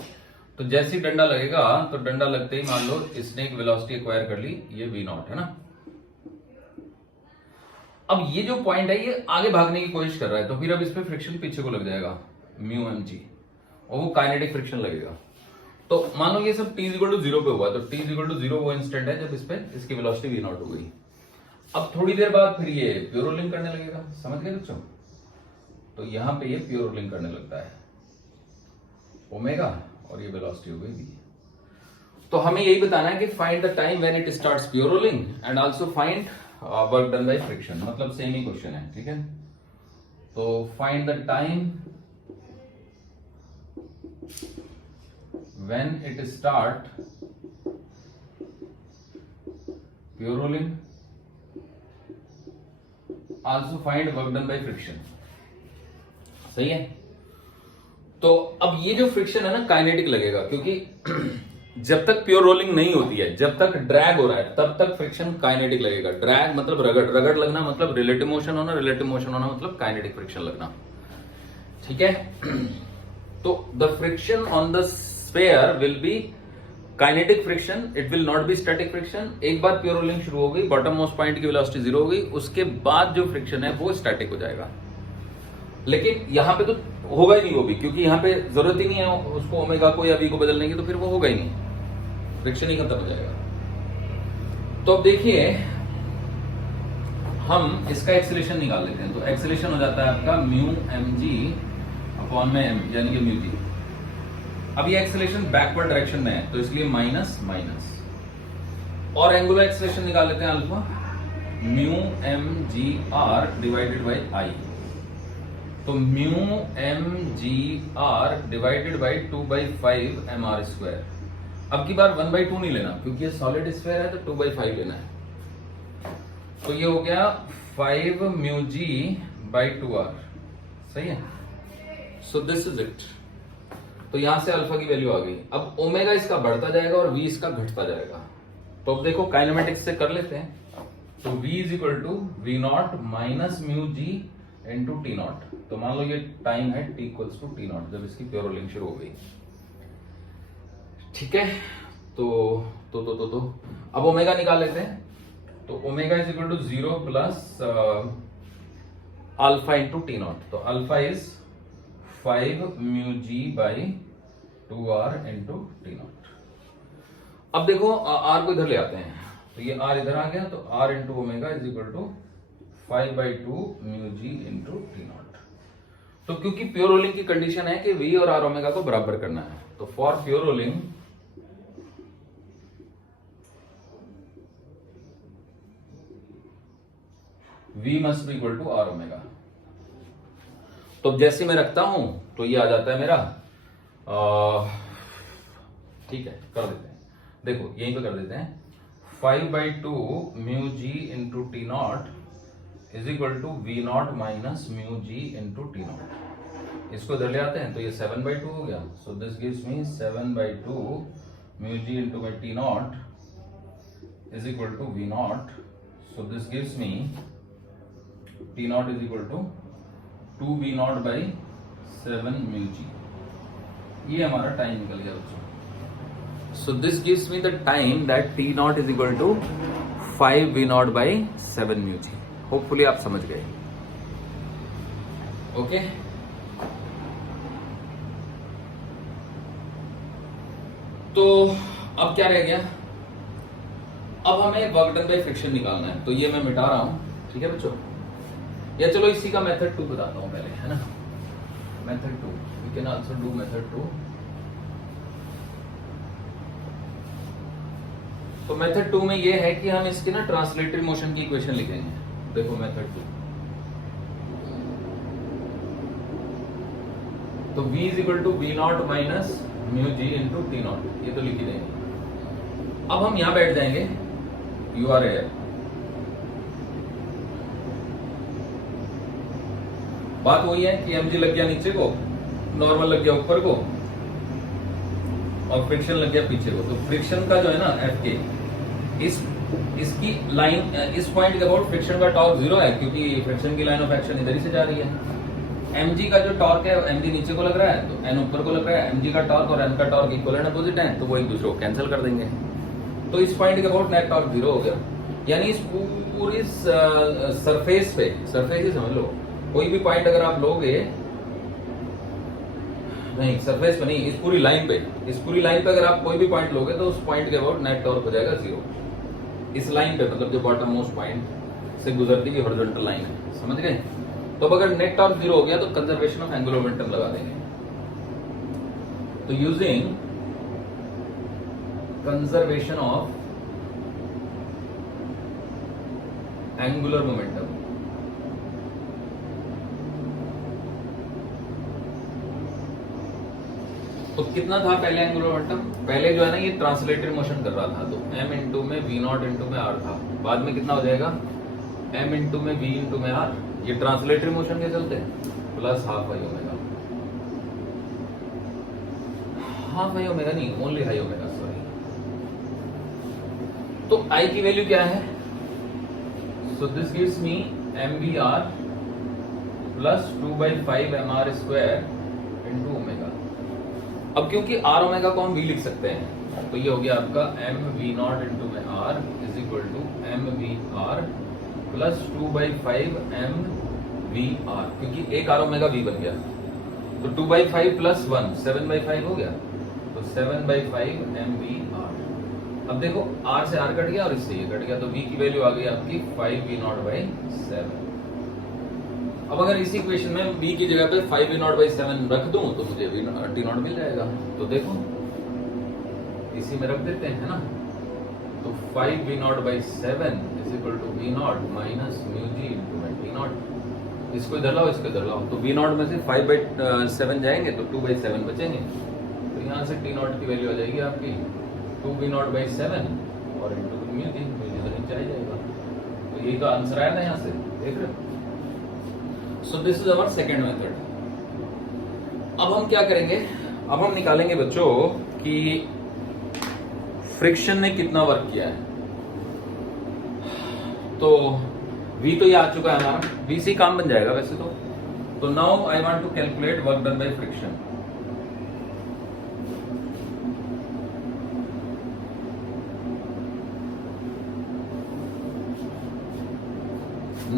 तो जैसे ही डंडा लगेगा, तो डंडा लगते ही मान लो इसने एक वेलोसिटी एक्वायर कर ली, ये V0 है ना। अब ये जो पॉइंट है ये आगे भागने की कोशिश कर रहा है, तो फिर अब इस पे फ्रिक्शन पीछे को लग जाएगा μmg, और वो काइनेटिक फ्रिक्शन लगेगा। तो मान लो ये सब t0 पे हुआ, तो t0 वो इंस्टेंट है जब इस पे इसकी वेलोसिटी V0 हो गई। अब थोड़ी देर बाद फिर ये प्योर रोलिंग करने लगेगा, समझ गए बच्चों। तो यहां पे ये प्योर रोलिंग करने लगता है ओमेगा, और ये वेलोसिटी हो गई v। तो हमें यही बताना है कि find the time when it starts pure rolling and also find work done by friction, मतलब सेम ही क्वेश्चन है, ठीक है। तो find the time when it start pure rolling, also find work done by friction, सही है। तो अब ये जो फ्रिक्शन है ना काइनेटिक लगेगा, क्योंकि जब तक प्योर रोलिंग नहीं होती है, जब तक ड्रैग हो रहा है, तब तक फ्रिक्शन काइनेटिक लगेगा। ड्रैग मतलब रगड़, रगड़ लगना मतलब रिलेटिव मोशन होना, रिलेटिव मोशन होना मतलब काइनेटिक फ्रिक्शन लगना, ठीक है। तो the friction on the sphere will be kinetic friction, it will not be static friction. एक बार प्योर रोलिंग शुरू हो गई, बॉटम मोस्ट पॉइंट की वेलोसिटी 0 हो गई, उसके बाद जो फ्रिक्शन है वो स्टैटिक हो जाएगा। लेकिन यहां पे तो होगा ही नहीं वो भी, क्योंकि यहां पे जरूरत ही नहीं है उसको ओमेगा को या वी को बदलने की, तो फिर वो होगा ही नहीं, फ्रिक्शन ही खत्म हो जाएगा। तो अब देखिए हम इसका एक्सेलेरेशन निकाल लेते हैं। तो एक्सेलेरेशन हो जाता है आपका μmg/m, यानी कि μg। अब ये एक्सेलेरेशन बैकवर्ड डायरेक्शन में है, तो इसलिए माइनस माइनस, और एंगुलर एक्सेलेरेशन निकाल लेते हैं alpha, μmgr divided by I. तो μmgr डिवाइडेड बाई 2/5 mr²। अब की बार 1/2 नहीं लेना, क्योंकि ये सॉलिड स्फीयर है, तो 2/5 लेना है। तो ये हो गया 5 μg/2r, सही है। सो दिस इज इट। तो यहां से अल्फा की वैल्यू आ गई। अब ओमेगा इसका बढ़ता जाएगा और v इसका घटता जाएगा। तो अब देखो काइनेमेटिक्स से कर लेते हैं। तो v is equal to v0 minus μg into t0। तो मान लो ये टाइम है t इक्वल्स टू t0, जब इसकी प्योर रोलिंग शुरू हो गई, ठीक है। तो अब ओमेगा निकाल लेते हैं। तो omega is equal to 0 plus alpha into t0। तो alpha is 5 μg/2r into t0। अब देखो r को इधर ले आते हैं, तो ये r इधर आ गया, तो r into omega is equal to 5/2 μg into t0। तो क्योंकि प्योर रोलिंग की कंडीशन है कि v और r ओमेगा को बराबर करना है, तो for pure rolling v must be equal to r omega. तो अब जैसे मैं रखता हूं तो ये आ जाता है मेरा, ठीक है कर देते हैं, देखो यहीं पे कर देते हैं 5/2 mu ji into T not is equal to we naught minus mu ji into T not. इसको इधर ले आते हैं तो ये 7/2 हो गया। So this gives me 7/2 mu ji into by t not is equal to we naught. So this gives me t not is equal to 2 v naught by 7 mu g. ये हमारा टाइम निकल गया बच्चों। So this gives me the time that T naught is equal to 5 V naught by 7 mu g. Hopefully आप समझ गए। Okay तो अब क्या रह गया, अब हमें वर्क डन बाय फ्रिक्शन निकालना है। तो ये मैं मिटा रहा हूं, ठीक है बच्चों। या चलो इसी का मेथड 2 बताता हूं पहले, है ना। Method 2 we can also do method 2। तो मेथड 2 में ये है कि हम इसकी ना ट्रांसलेटरी मोशन की इक्वेशन लिखेंगे। देखो मेथड 2, तो v is equal to we naught minus mu ji into T not, ये तो लिख ही देंगे। अब हम यहां बैठ जाएंगे, यू आर एयर। बात वही है कि mg लग गया नीचे को, नॉर्मल लग गया ऊपर को, और फ्रिक्शन लग गया पीछे को। तो फ्रिक्शन का जो है ना एफ के, इसकी लाइन, इस पॉइंट के अबाउट फ्रिक्शन का टॉर्क 0 है, क्योंकि फ्रिक्शन की लाइन ऑफ एक्शन इधर ही से जा रही है। mg का जो टॉर्क है mg नीचे को लग रहा है तो n ऊपर को लग रहा है। mg का टॉर्क और n का टॉर्क इक्वल एंड अपोजिट है, तो वो एक दूसरे को कैंसिल कर देंगे। तो इस पॉइंट के अबाउट नेट टॉर्क 0 हो गया। यानी इस पूरी सरफेस पे, सरफेस ही समझ लो, कोई भी पॉइंट अगर आप लोगे, नहीं सरफेस पे नहीं, इस पूरी लाइन पे अगर आप कोई भी पॉइंट लोगे तो उस पॉइंट के अबाउट नेट टॉर्क हो जाएगा 0। इस लाइन पे, मतलब जो बॉटम मोस्ट पॉइंट से गुजरती हुई हॉरिजॉन्टल लाइन है, समझ गए। तो अगर नेट टॉर्क 0 हो गया तो कंजर्वेशन ऑफ एंगुलर मोमेंटम लगा देंगे। तो using conservation of angular momentum, तो कितना था पहले एंगुलर मोमेंटम, पहले जो है ना ये ट्रांसलेटरी मोशन कर रहा था, तो m इंटू में v नॉट इंटू में r था। बाद में कितना हो जाएगा, m इंटू में v इंटू में r, ये ट्रांसलेटरी मोशन के चलते plus half I omega, half I omega नहीं, ओनली हाई ओमेगा, सॉरी। तो I की वैल्यू क्या है, सो this gives me mvr plus 2/5 mr square into omega. अब क्योंकि r ओमेगा को हम v लिख सकते हैं, तो ये हो गया आपका m v नॉट इंटू में r is equal to m v r plus 2/5 m v r, क्योंकि एक r ओमेगा v बन गया, तो 2/5 प्लस 1 7/5 हो गया, तो 7/5 m v r। अब देखो r से r कट गया और इससे ये कट गया, तो v की वैल्यू आ गई आपकी 5 v नॉट बाई 7। अब अगर इसी इक्वेशन में b की जगह पे 5 v नॉट बाई 7 रख दूं तो मुझे t नॉट मिल जाएगा। तो देखो इसी में रख देते हैं, है ना। तो 5 v naught by 7 is equal to v naught minus mu ji into t naught. इसको इधर लाओ, इसको इधर लाओ, तो v नॉट में से 5/7 जाएंगे तो 2/7 बचेंगे। तो यहाँ से t नॉट की वैल्यू आ जाएगी आपकी 2 v नॉट बाई 7 और इंटू म्यू जी, इधर नीचे आ जाएगा। तो यही तो आंसर आया ना यहाँ से, देख रहे हो। So this is our second method। अब हम क्या करेंगे, अब हम निकालेंगे बच्चों कि फ्रिक्शन ने कितना वर्क किया है। तो V तो ये आ चुका है हमारा, V से काम बन जाएगा वैसे तो now I want to calculate work done by friction.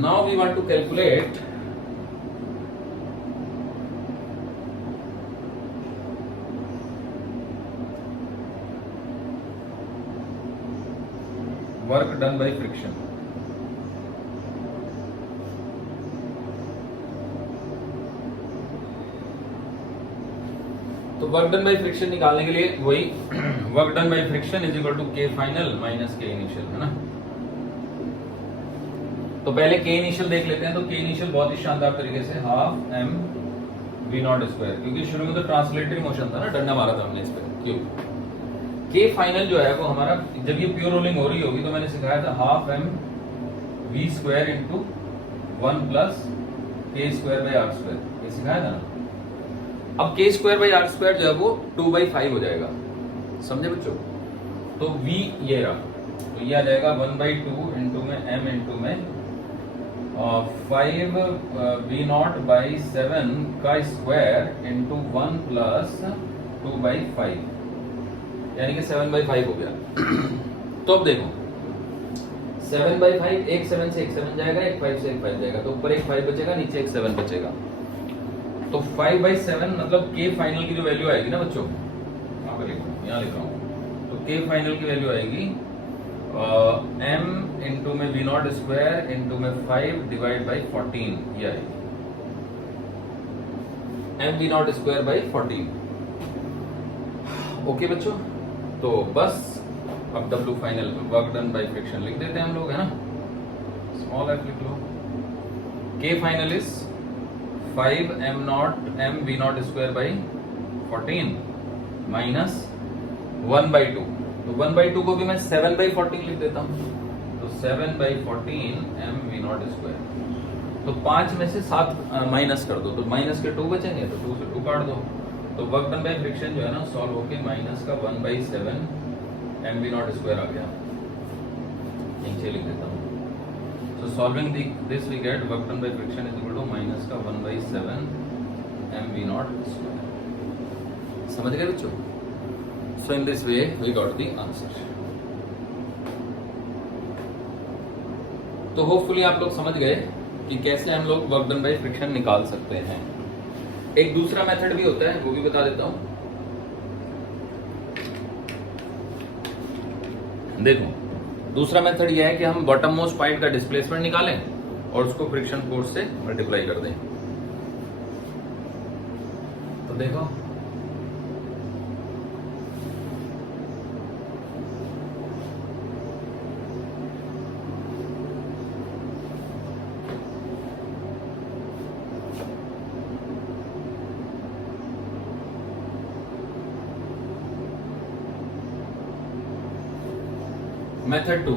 Now we want to calculate work done by friction. तो वर्क डन बाय फ्रिक्शन निकालने के लिए वही work done by friction is equal to के फाइनल माइनस के initial, है ना। तो पहले के इनिशियल देख लेते हैं। तो के इनिशियल बहुत ही शानदार तरीके से half m V naught square, क्योंकि शुरू में तो ट्रांसलेटरी मोशन था ना, डंडा मारा था हमने इस पे क्यू। के फाइनल जो है वो हमारा, जब ये प्योर रोलिंग हो रही होगी तो मैंने सिखाया था half M we square into 1 plus K square by R square, ये सिखाया था ना। अब के स्क्वायर बाई आर स्क्वायर जो है वो 2/5 हो जाएगा, समझे बच्चों। तो v ये रहा, तो ये आ जाएगा 1/2 इंटू में m इंटू में 5 वी नॉट बाई 7 का स्क्वायर इंटू 1 प्लस 2/5, यानी कि 7/5 हो गया। तो अब देखो 7/5, एक 7 से एक 7 जाएगा, एक 5 से एक 5 जाएगा, तो ऊपर एक 5 बचेगा, नीचे एक 7 बचेगा। तो 5/7 मतलब के फाइनल की जो वैल्यू आएगी ना बच्चों, यहाँ पर लिखो, यहाँ लिख रहा हूँ, तो के फाइनल की वैल्यू आएगी m इंटू में वी नॉट स्क्वायर इंटू में 5 डिवाइड बाई 14, ये आएगी m V naught square by 14। Okay बच्चों, तो बस अब W final work done by friction लिख देते हैं हम लोग, है ना, स्मॉल f लिख लो। K final is 5 m v not square by 14 minus 1/2, तो 1/2 को भी मैं 7/14 लिख देता हूँ, तो 7/14 m v नॉट स्क्वायर। तो 5 में से 7 माइनस कर दो, तो माइनस के 2 बचेंगे, तो 2 से 2 काट दो, तो वर्क डन बाई फ्रिक्शन जो है ना सॉल्व होके माइनस का 1/7 m v नॉट स्क्वायर आ गया, नीचे लिख देता हूँ। So solving this we get work done by friction is equal to minus का 1/7 m v नॉट स्क्वायर। समझ गए बच्चों? So in this way we got the answer. तो होपफुली आप लोग समझ गए कि कैसे हम लोग वर्क डन बाय फ्रिक्शन निकाल सकते हैं। एक दूसरा मेथड भी होता है, वो भी बता देता हूं। देखो दूसरा मेथड यह है कि हम बॉटम मोस्ट पॉइंट का डिस्प्लेसमेंट निकालें और उसको फ्रिक्शन फोर्स से मल्टीप्लाई कर दें। तो देखो मेथड 2,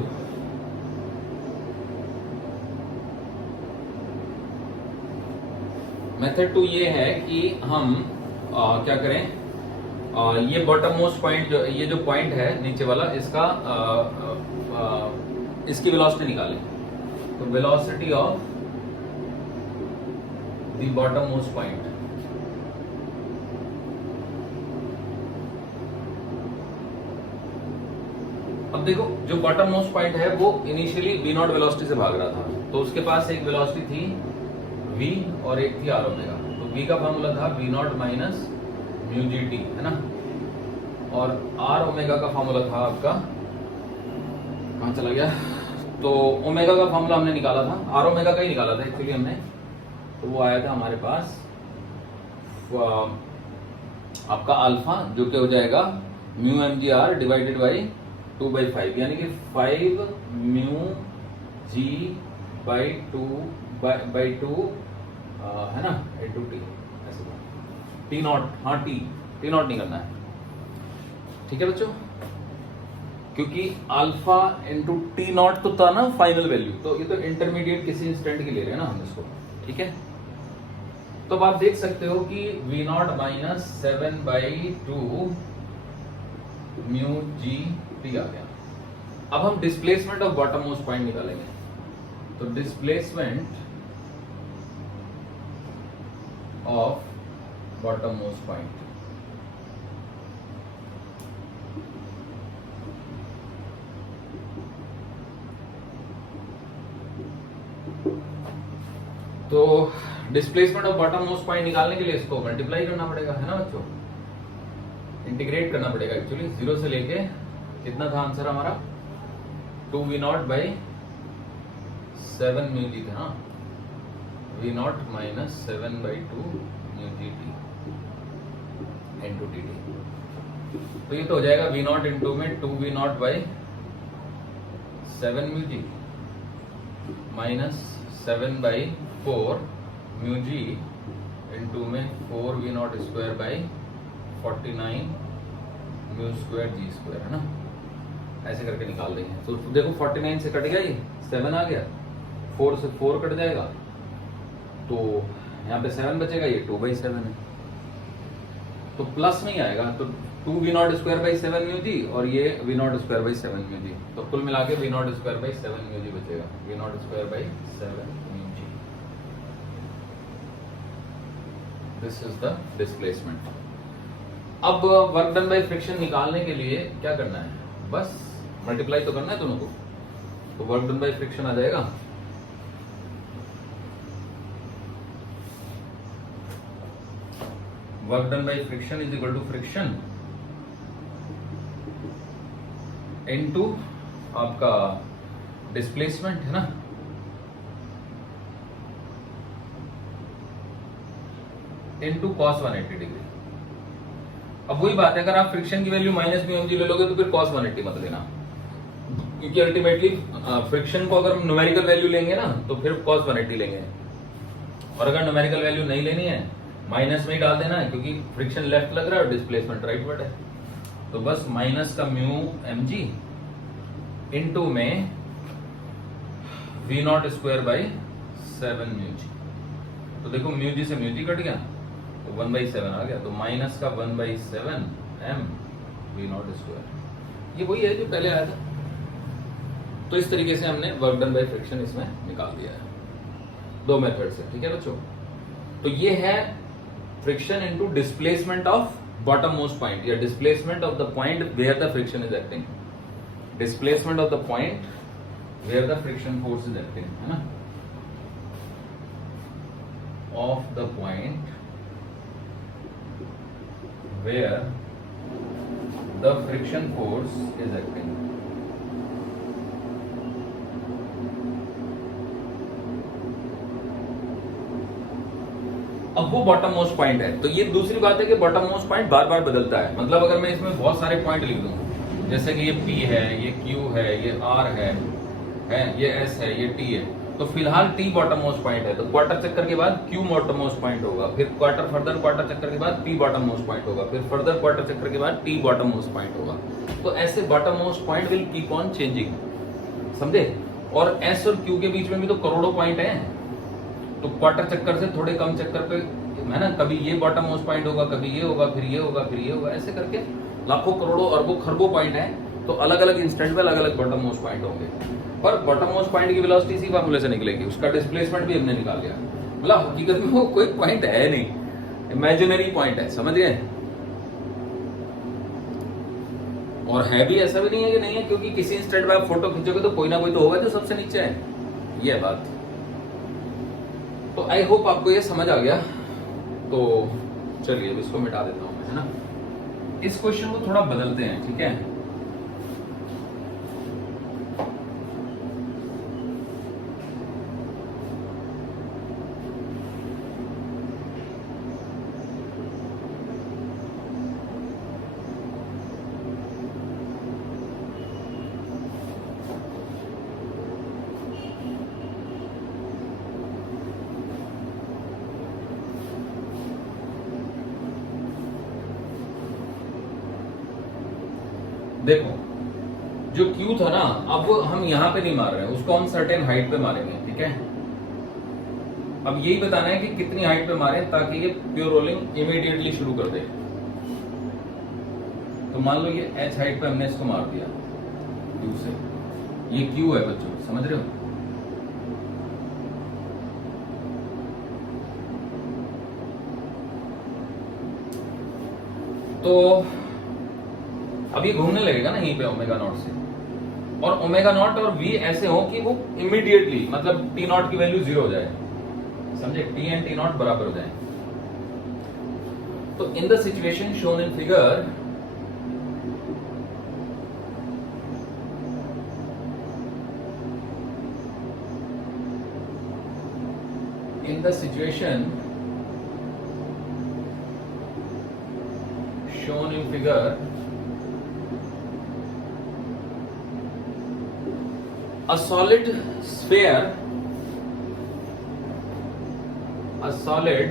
मेथड 2 ये है कि हम क्या करें, ये बॉटम मोस्ट पॉइंट जो ये जो पॉइंट है नीचे वाला, इसका इसकी वेलोसिटी निकालें। तो velocity of the bottom most point, अब देखो जो बॉटम मोस्ट पॉइंट है वो इनिशियली v नॉट वेलोसिटी से भाग रहा था, तो उसके पास एक वेलोसिटी थी v और एक थी r ओमेगा। तो v का फॉर्मूला था v naught minus mu G T, है ना, और r ओमेगा का फॉर्मूला था आपका, कहाँ चला गया, तो ओमेगा का फॉर्मूला हमने निकाला था, r ओमेगा का ही निकाला था एक्चुअली हमने, तो वो आया था हमारे पास आपका अल्फा, जो कि हो जाएगा mu M G R divided by 2/5, यानी कि 5 म्यू जी बाई 2 है ना, इंटू टी, ऐसे टी नॉट, हाँ टी नॉट नहीं करना है, ठीक है बच्चों, क्योंकि अल्फा इंटू टी नॉट तो था ना फाइनल वैल्यू, तो ये तो इंटरमीडिएट किसी इंस्टेंट की ले रहे हैं ना हम इसको, ठीक है। तो अब आप देख सकते हो कि v नॉट माइनस 7/2 म्यू जी टी आ गया। अब हम displacement of bottom most point निकालेंगे, तो displacement of bottom most point, तो displacement of bottom most point निकालने के लिए इसको मल्टीप्लाई करना पड़ेगा, है ना बच्चों, इंटीग्रेट करना पड़ेगा एक्चुअली, 0 से लेके कितना था आंसर हमारा 2v नॉट बाई 7 म्यू जी था, v naught minus 7/2 mu G T into T T, तो ये तो हो जाएगा v नॉट इंटू में 2v naught by 7 mu G minus 7/4 mu ji into में 4v0 square by 49 mu square G square, है ना, ऐसे करके निकाल देंगे। तो देखो 49 से कट गया, ये 7 आ गया, 4 से 4 कट जाएगा, तो यहाँ पे 7 बचेगा, ये 2/7 है, तो प्लस में ही आएगा, तो 2v0 square by 7 mu g और ये v0 square by 7 mu g, तो कुल मिला के v0 square by 7 mu G बचेगा, v0 square by 7 mu ji. This is the displacement. अब वर्क डन बाई फ्रिक्शन निकालने के लिए क्या करना है, बस मल्टीप्लाई तो करना है दोनों को, तो वर्क डन बाई फ्रिक्शन आ जाएगा, work done by friction is equal to friction into आपका डिस्प्लेसमेंट, है ना, इनटू cos 180 डिग्री। अब वही बात है, अगर आप फ्रिक्शन की वैल्यू माइनस म्यू mg ले लोगे तो फिर cos 180 मत लेना, क्योंकि अल्टीमेटली फ्रिक्शन को अगर हम न्यूमेरिकल वैल्यू लेंगे ना तो फिर cos 180 लेंगे, और अगर न्यूमेरिकल वैल्यू नहीं लेनी है माइनस में ही डाल देना है, क्योंकि फ्रिक्शन लेफ्ट लग रहा है और डिस्प्लेसमेंट राइट वर्ड है, तो बस माइनस का म्यू mg इनटू में v0 square by 7 mu g, तो देखो म्यू जी से म्यू जी कट गया तो 1/7 आ गया, तो माइनस का 1/7 m v0 स्क्वायर, ये वही है जो पहले आया था। तो इस तरीके से हमने वर्क डन बाय फ्रिक्शन इसमें निकाल दिया है, दो मेथड से, ठीक है बच्चों। तो ये है friction into displacement of bottom most point, या displacement of the point where the friction is acting, displacement of the point where the friction force is acting, है ना, of the point where the friction force is acting। अब वो bottom most point है, तो ये दूसरी बात है कि बॉटम मोस्ट पॉइंट बार बार बदलता है, मतलब अगर मैं इसमें बहुत सारे पॉइंट लिख दूं, जैसे कि ये P है, ये Q है, ये R है, ये S है, ये T है, तो फिलहाल T बॉटम मोस्ट पॉइंट है, तो क्वार्टर चक्कर के बाद Q बॉटम मोस्ट पॉइंट होगा, फिर फर्दर क्वार्टर चक्कर के बाद P बॉटम मोस्ट पॉइंट होगा, फिर फर्दर क्वार्टर चक्कर के बाद T बॉटम मोस्ट पॉइंट होगा। तो ऐसे bottom most point will keep on changing, समझे। और S और Q के बीच में भी तो करोड़ों पॉइंट हैं, तो क्वार्टर चक्कर से थोड़े कम चक्कर पे, है ना, कभी ये बॉटम मोस्ट पॉइंट होगा, कभी ये होगा, फिर ये होगा, फिर ये होगा, ऐसे करके लाखों करोड़ों अरबों खरबों पॉइंट है, तो अलग अलग इंस्टेंट पे अलग अलग बॉटम मोस्ट पॉइंट होंगे, पर बॉटम मोस्ट पॉइंट की वेलोसिटी इसी फार्मूले से निकलेगी, उसका डिस्प्लेसमेंट भी हमने निकाल लिया, मतलब हकीकत में वो कोई पॉइंट है नहीं, इमेजिनरी पॉइंट है, समझ गए। और है भी, ऐसा भी नहीं है कि नहीं है, क्योंकि किसी इंस्टेंट में आप फोटो खींचोगे तो कोई ना कोई तो होगा जो सबसे नीचे है, ये बात। तो आई होप आपको ये समझ आ गया। तो चलिए अब इसको मिटा देता हूं मैं, है ना। इस क्वेश्चन को थोड़ा बदलते हैं, ठीक है। देखो जो Q था ना, अब वो हम यहां पे नहीं मार रहे हैं, उसको हम सर्टेन हाइट पे मारेंगे, ठीक है। अब यही बताना है कि कितनी हाइट पे मारें ताकि ये प्योर रोलिंग इमीडिएटली शुरू कर दे। तो मान लो ये H हाइट पे हमने इसको मार दिया Q से, ये Q है बच्चों, समझ रहे हो। तो अब ये घूमने लगेगा ना यहीं पे ओमेगा नॉट से, और ओमेगा नॉट और V ऐसे हो कि वो इमीडिएटली, मतलब T नॉट की वैल्यू 0 हो जाए, समझे, T एंड T नॉट बराबर हो जाए। तो in the situation shown in figure, in the situation shown in figure, a solid sphere, a solid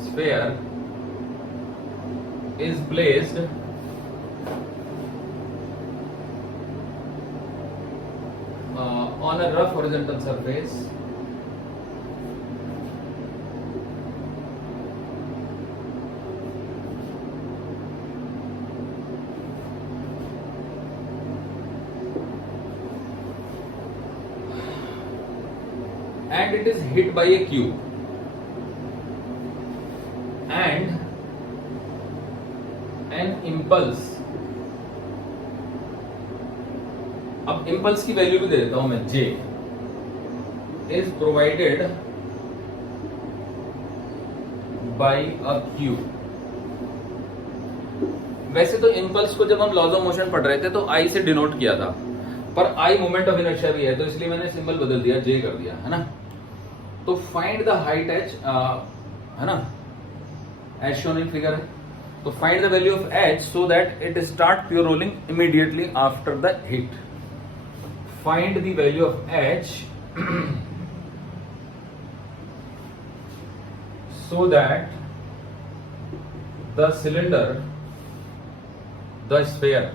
sphere is placed on a rough horizontal surface and it is hit by a cube and an impulse. अब impulse की value भी दे देता हूं मैं, J is provided by a cube. वैसे तो impulse को जब हम लॉज ऑफ मोशन पढ़ रहे थे तो I से डिनोट किया था, पर I मोमेंट ऑफ इनर्शिया भी है तो इसलिए मैंने सिंबल बदल दिया, J कर दिया, है ना। तो फाइंड द हाइट h, है ना, एज शोन इन फिगर है। तो find the value of h so that it start pure rolling immediately after the hit. Find the value of h so that the cylinder, the sphere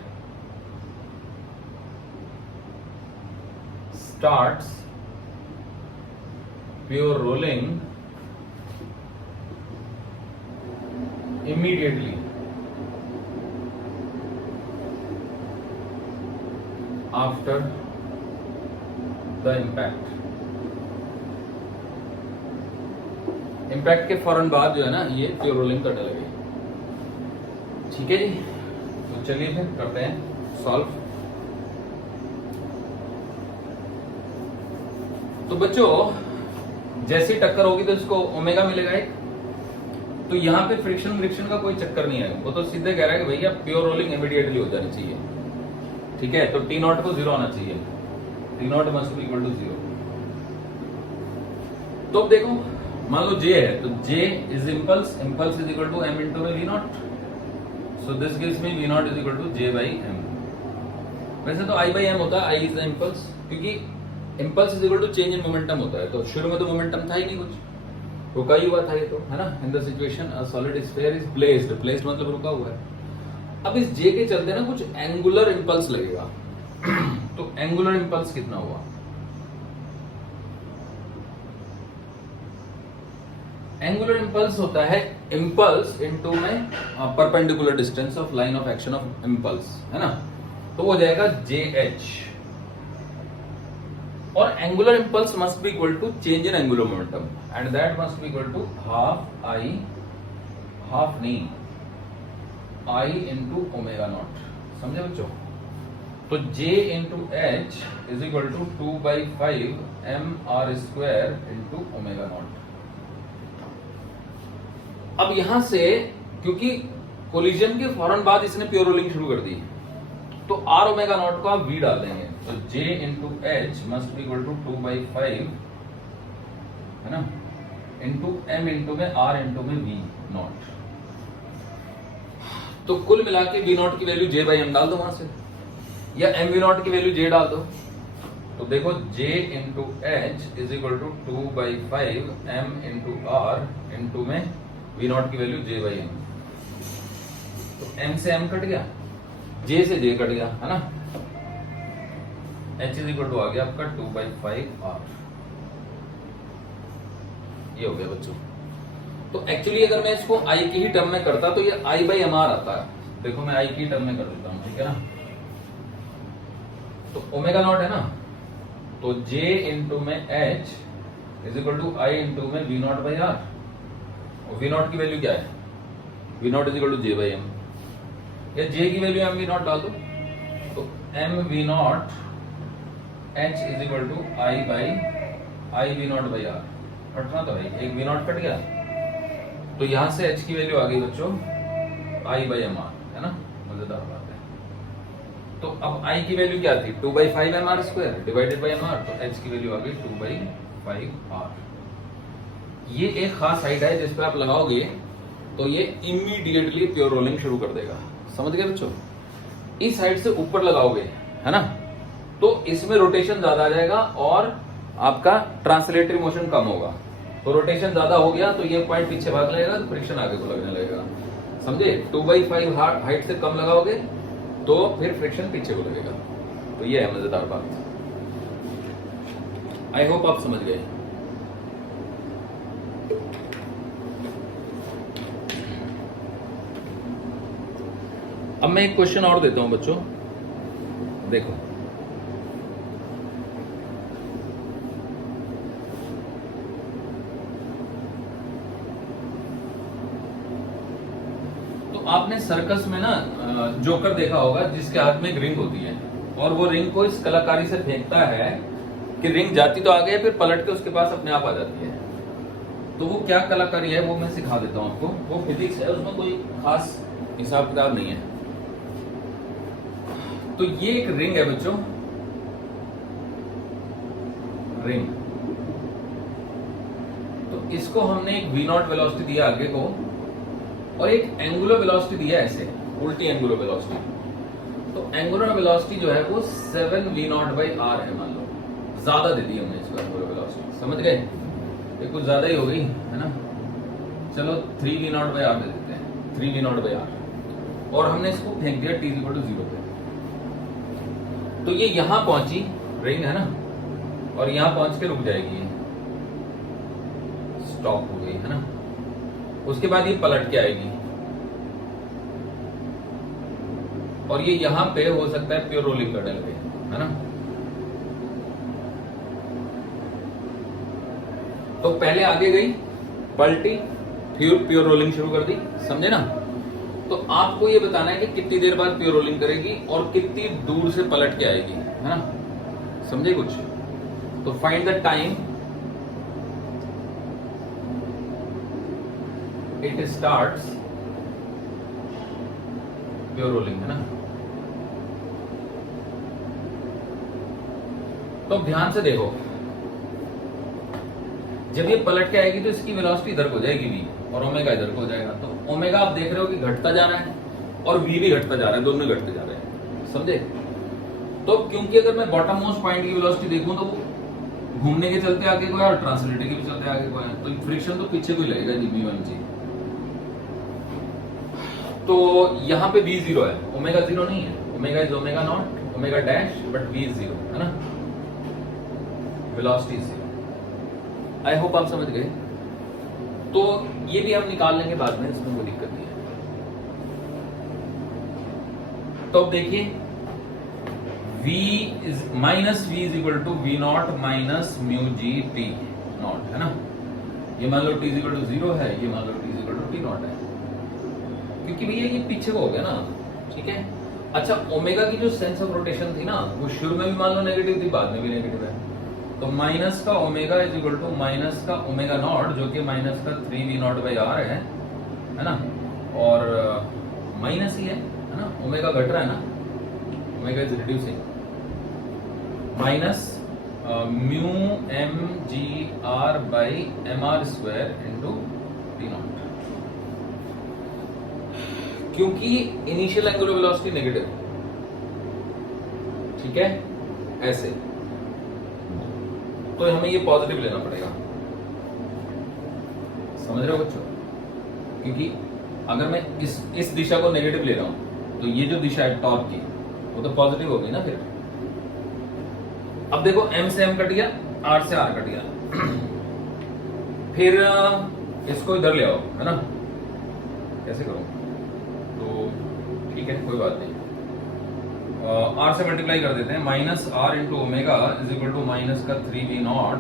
starts pure rolling immediately after the impact. Impact के फौरन बाद जो है ना ये pure rolling करने लगे। ठीक है जी, तो चलिए फिर करते हैं सॉल्व। तो बच्चों जैसी टक्कर होगी तो इसको ओमेगा मिलेगा एक, तो यहाँ पे फ्रिक्शन का कोई चक्कर नहीं है, वो तो सीधे कह रहा है कि भैया प्योर रोलिंग इमीडिएटली हो जानी चाहिए। ठीक है, तो टी नॉट को 0 आना चाहिए, T naught must be equal to 0। तो अब देखो मान लो J है तो J is impulse, impulse is equal to m into में V naught, so this gives me V naught is equal to J by m। वैसे तो I बाई m होता है, I इज द इम्पल्स, क्योंकि impulse is equal to change in momentum होता है, तो शुरू में तो मोमेंटम था ही नहीं, कुछ रुका ही हुआ था ये तो, है ना। In the situation a solid sphere is placed, placed मतलब रुका हुआ है। अब इस J के चलते ना कुछ एंगुलर इम्पल्स लगेगा तो एंगुलर इम्पल्स कितना हुआ, एंगुलर इम्पल्स होता है इम्पल्स इनटू में perpendicular distance of line of action of impulse, है ना। तो वो हो जाएगा JH, और angular impulse must be equal to change in angular momentum and that must be equal to half I, half नहीं I इंटू ओमेगा नॉट। समझे बच्चों? तो J into H is equal to 2/5 mr square into omega naught. अब यहां से क्योंकि collision के फौरन बाद इसने प्योर रोलिंग शुरू कर दी, तो r ओमेगा नॉट को आप v डाल देंगे, तो J into H must be equal to 2/5, है ना, इंटू m इंटू में r इंटू में v नॉट। तो कुल मिला के v नॉट की वैल्यू J बाई m डाल दो वहां से, या m v नॉट की वैल्यू J डाल दो। तो देखो J into H is equal to 2/5 m into r into में v नॉट की वैल्यू J बाई m। तो m से m कट गया, J से J कट गया, है ना। H इज इक्वल टू आ गया आपका 2/5 r। ये हो गया बच्चों। तो एक्चुअली अगर मैं इसको I की ही टर्म में करता तो ये I बाई एम आर आता है। देखो मैं I की टर्म में कर देता हूं, ठीक है ना। तो ओमेगा नॉट है ना, तो J इंटू में H is equal to I into में V नॉट बाई आर, और V नॉट की वैल्यू क्या है, V naught is equal to J by M, या J की वैल्यू m V नॉट डाल दो, तो m V naught H is equal to I by I V naught by R. कटना तो भाई एक V नॉट कट गया, तो यहां से H की वैल्यू आ गई बच्चों I बाई एम आर, है ना। मजेदार बात है। तो अब I की वैल्यू क्या थी, 2/5 M are square divided by M R, तो H की वैल्यू आ गई 2/5 आर। ये एक खास साइड है जिस पे आप लगाओगे तो ये इमीडिएटली प्योर रोलिंग शुरू कर देगा। समझ गए बच्चों? इस साइड से ऊपर लगाओगे, है ना, तो इसमें रोटेशन ज्यादा आ जाएगा और आपका ट्रांसलेटरी मोशन कम होगा। तो रोटेशन ज्यादा हो गया तो ये पॉइंट पीछे भाग लगेगा, तो फ्रिक्शन आगे को लगने लगेगा। समझे? 2/5 हाइट से कम लगाओगे तो फिर फ्रिक्शन पीछे को लगेगा। तो ये है मजेदार बात। आई होप आप समझ गए। अब मैं एक क्वेश्चन और देता हूं बच्चों, देखो। तो आपने सर्कस में ना जोकर देखा होगा जिसके हाथ में एक रिंग होती है और वो रिंग को इस कलाकारी से फेंकता है कि रिंग जाती तो आगे फिर पलट के उसके पास अपने आप आ जाती है। तो वो क्या कलाकारी है वो मैं सिखा देता हूं आपको। वो फिजिक्स है, उसमें कोई खास हिसाब किताब नहीं है। तो ये एक रिंग है बच्चों, रिंग। तो इसको हमने एक v0 वेलोसिटी दिया आगे को और एक एंगुलर वेलोसिटी दिया ऐसे, उल्टी एंगुलर वेलोसिटी। तो एंगुलर वेलोसिटी जो है वो 7v0/r है, मान लो। ज्यादा दे दी हमने इसको एंगुलर वेलोसिटी, समझ गए? ये कुछ ज्यादा ही हो गई है ना। चलो 3v0/r दे देते हैं, 3v0/r। और हमने इसको फेंक दिया t=0 पे। तो ये यहां पहुंची रिंग है ना, और यहां पहुंच के रुक जाएगी, स्टॉप हो गई है ना। उसके बाद ये पलट के आएगी और ये यहां पे हो सकता है प्योर रोलिंग पेडल पे, है ना। तो पहले आगे गई, पलटी, फिर प्योर रोलिंग शुरू कर दी, समझे ना। तो आपको ये बताना है कि कितनी देर बाद प्योर रोलिंग करेगी और कितनी दूर से पलट के आएगी, है ना। समझे कुछ? तो find the time it starts pure rolling, है ना। तो ध्यान से देखो, जब ये पलट के आएगी तो इसकी वेलोसिटी इधर को हो जाएगी v और ओमेगा इधर को हो जाएगा। तो ओमेगा आप देख रहे हो कि घटता जा रहा है और v भी घटता जा रहा है, दोनों घटते जा रहे हैं, समझे। तो क्योंकि अगर मैं बॉटम मोस्ट पॉइंट की वेलोसिटी देखूं तो वो घूमने के चलते आगे को है और ट्रांसलेटर के भी चलते आगे को है, तो फ्रिक्शन तो पीछे को ही लगेगा जी, v1g। तो यहाँ पे v 0 है, ओमेगा 0 नहीं है। Omega is omega not, omega dash, but v is 0, है ना। वेलोसिटी 0। आई होप आप समझ गए। तो ये भी हम निकाल लेंगे बाद में, इसमें कोई दिक्कत नहीं है। तो अब देखिए, v is v=v0 minus μg t not, है ना। ये मान लो t=0 है, ये मान लो t=t0 है, क्योंकि भैया ये पीछे को हो गया ना, ठीक है। अच्छा, ओमेगा की जो सेंस ऑफ रोटेशन थी ना, वो शुरू में भी मान लो नेगेटिव थी, बाद में भी नेगेटिव है। तो माइनस का omega is equal to minus का ओमेगा नॉट, जो कि माइनस का 3v0/r है ना। और माइनस ही है ना, ओमेगा घट रहा है ना, omega is reducing, minus mu mgr/mr² into t0, क्योंकि इनिशियल एंगुलर वेलोसिटी नेगेटिव, ठीक है, ऐसे। तो हमें ये पॉजिटिव लेना पड़ेगा, समझ रहे हो बच्चों। क्योंकि अगर मैं इस दिशा को नेगेटिव ले रहा हूं तो ये जो दिशा है टॉर्क की, वो तो पॉजिटिव हो गई ना फिर। अब देखो, m से m कट गया, r से r कट गया। फिर इसको इधर ले आओ, है ना। कैसे करूं? तो ठीक है, कोई बात नहीं। r से मल्टीप्लाई कर देते हैं, minus r into omega is equal to minus का 3v0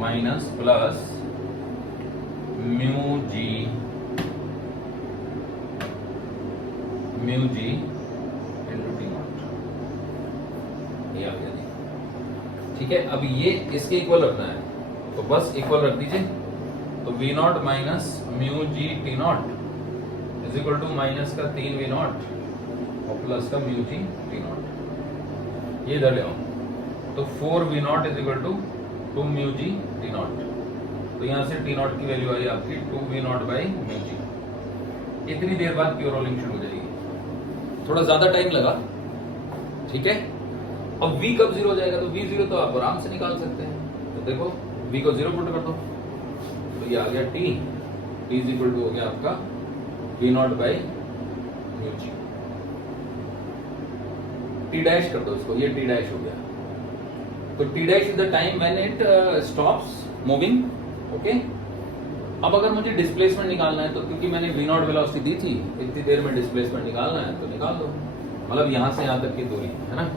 माइनस प्लस म्यू जी इंटू t0, ये आ गया जी, ठीक है। अब ये इसके इक्वल रखना है, तो बस इक्वल रख दीजिए। तो v0 minus mu G t0 is equal to minus का 3v0 और प्लस का म्यू जी t0, ये इधर ले आओ। तो 4v0 is equal to 2 mu G t0। तो यहां से t0 की वैल्यू आई आपकी 2v0/μg। इतनी देर बाद प्योर रोलिंग शुरू हो जाएगी, थोड़ा ज्यादा टाइम लगा, ठीक है। अब v कब 0 हो जाएगा? तो v 0 तो आप आराम से निकाल सकते हैं। तो देखो, v को 0 पुट कर दो, तो ये आ गया टी इज इक्वल टू हो गया आपका V naught by mu ji. T dash कर दो इसको, ये टी डैश हो गया। तो T dash is the time when it stops moving. Okay, अब अगर मुझे डिस्प्लेसमेंट निकालना है तो क्योंकि मैंने वी नॉट वेलोसिटी दी थी, इतनी देर में डिस्प्लेसमेंट निकालना है तो निकाल दो। मतलब यहां से यहां तक की दूरी है ना,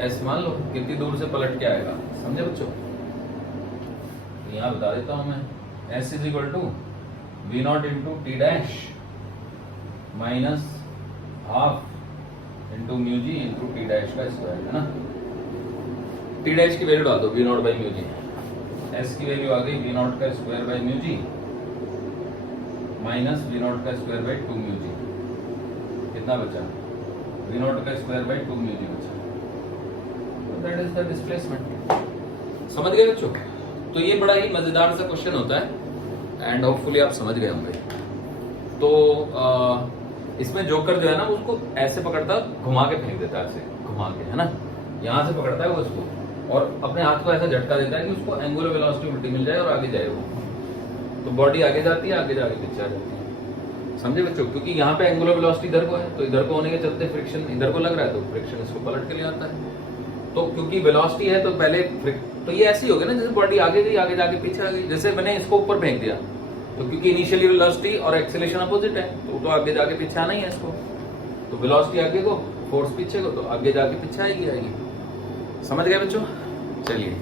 ऐसे मान लो कितनी दूर से पलट के आएगा, समझे बच्चों? यहां बता देता हूं मैं, S is equal to we naught into T dash minus half into mu ji into T dash का स्क्वायर, है ना। टी डैश की वैल्यू डाल दो V naught by mu G, S की वैल्यू आ गई वी नॉट का square by mu G minus V naught का स्क्वायर बाई 2 म्यू जी। कितना बचा? वी नॉट का स्क्वायर बाई 2 म्यू जी बचा। That is the displacement. समझ गए बच्चों? तो ये बड़ा ही मजेदार सा क्वेश्चन होता है एंड होपफुली आप समझ गए होंगे। तो इसमें जोकर जो है ना उसको ऐसे पकड़ता घुमा के फेंक देता है, ऐसे घुमा के, है ना, यहां से पकड़ता है वो उसको और अपने हाथ को ऐसा झटका देता है कि उसको एंगुलर वेलोसिटी उल्टी मिल जाए और आगे जाए वो। तो बॉडी आगे जाती है, आगे जाके पीछे आ जाती है। समझे बच्चों? क्योंकि यहाँ पे एंगुलर वेलोसिटी इधर को है, तो इधर को होने के चलते फ्रिक्शन इधर को लग रहा है, तो फ्रिक्शन इसको पलट के ले आता है। तो क्योंकि वेलोसिटी है तो पहले तो ये ऐसी हो गई ना जैसे बॉडी आगे गई, आगे जाके पीछे आ गई। जैसे मैंने इसको ऊपर फेंक दिया तो क्योंकि इनिशियली वेलोसिटी और एक्सेलरेशन अपोजिट है तो आगे जाके पीछे आना ही है इसको। तो वेलोसिटी आगे को, फोर्स पीछे को, तो आगे जाके पीछे आएगी। समझ गए बच्चों? चलिए।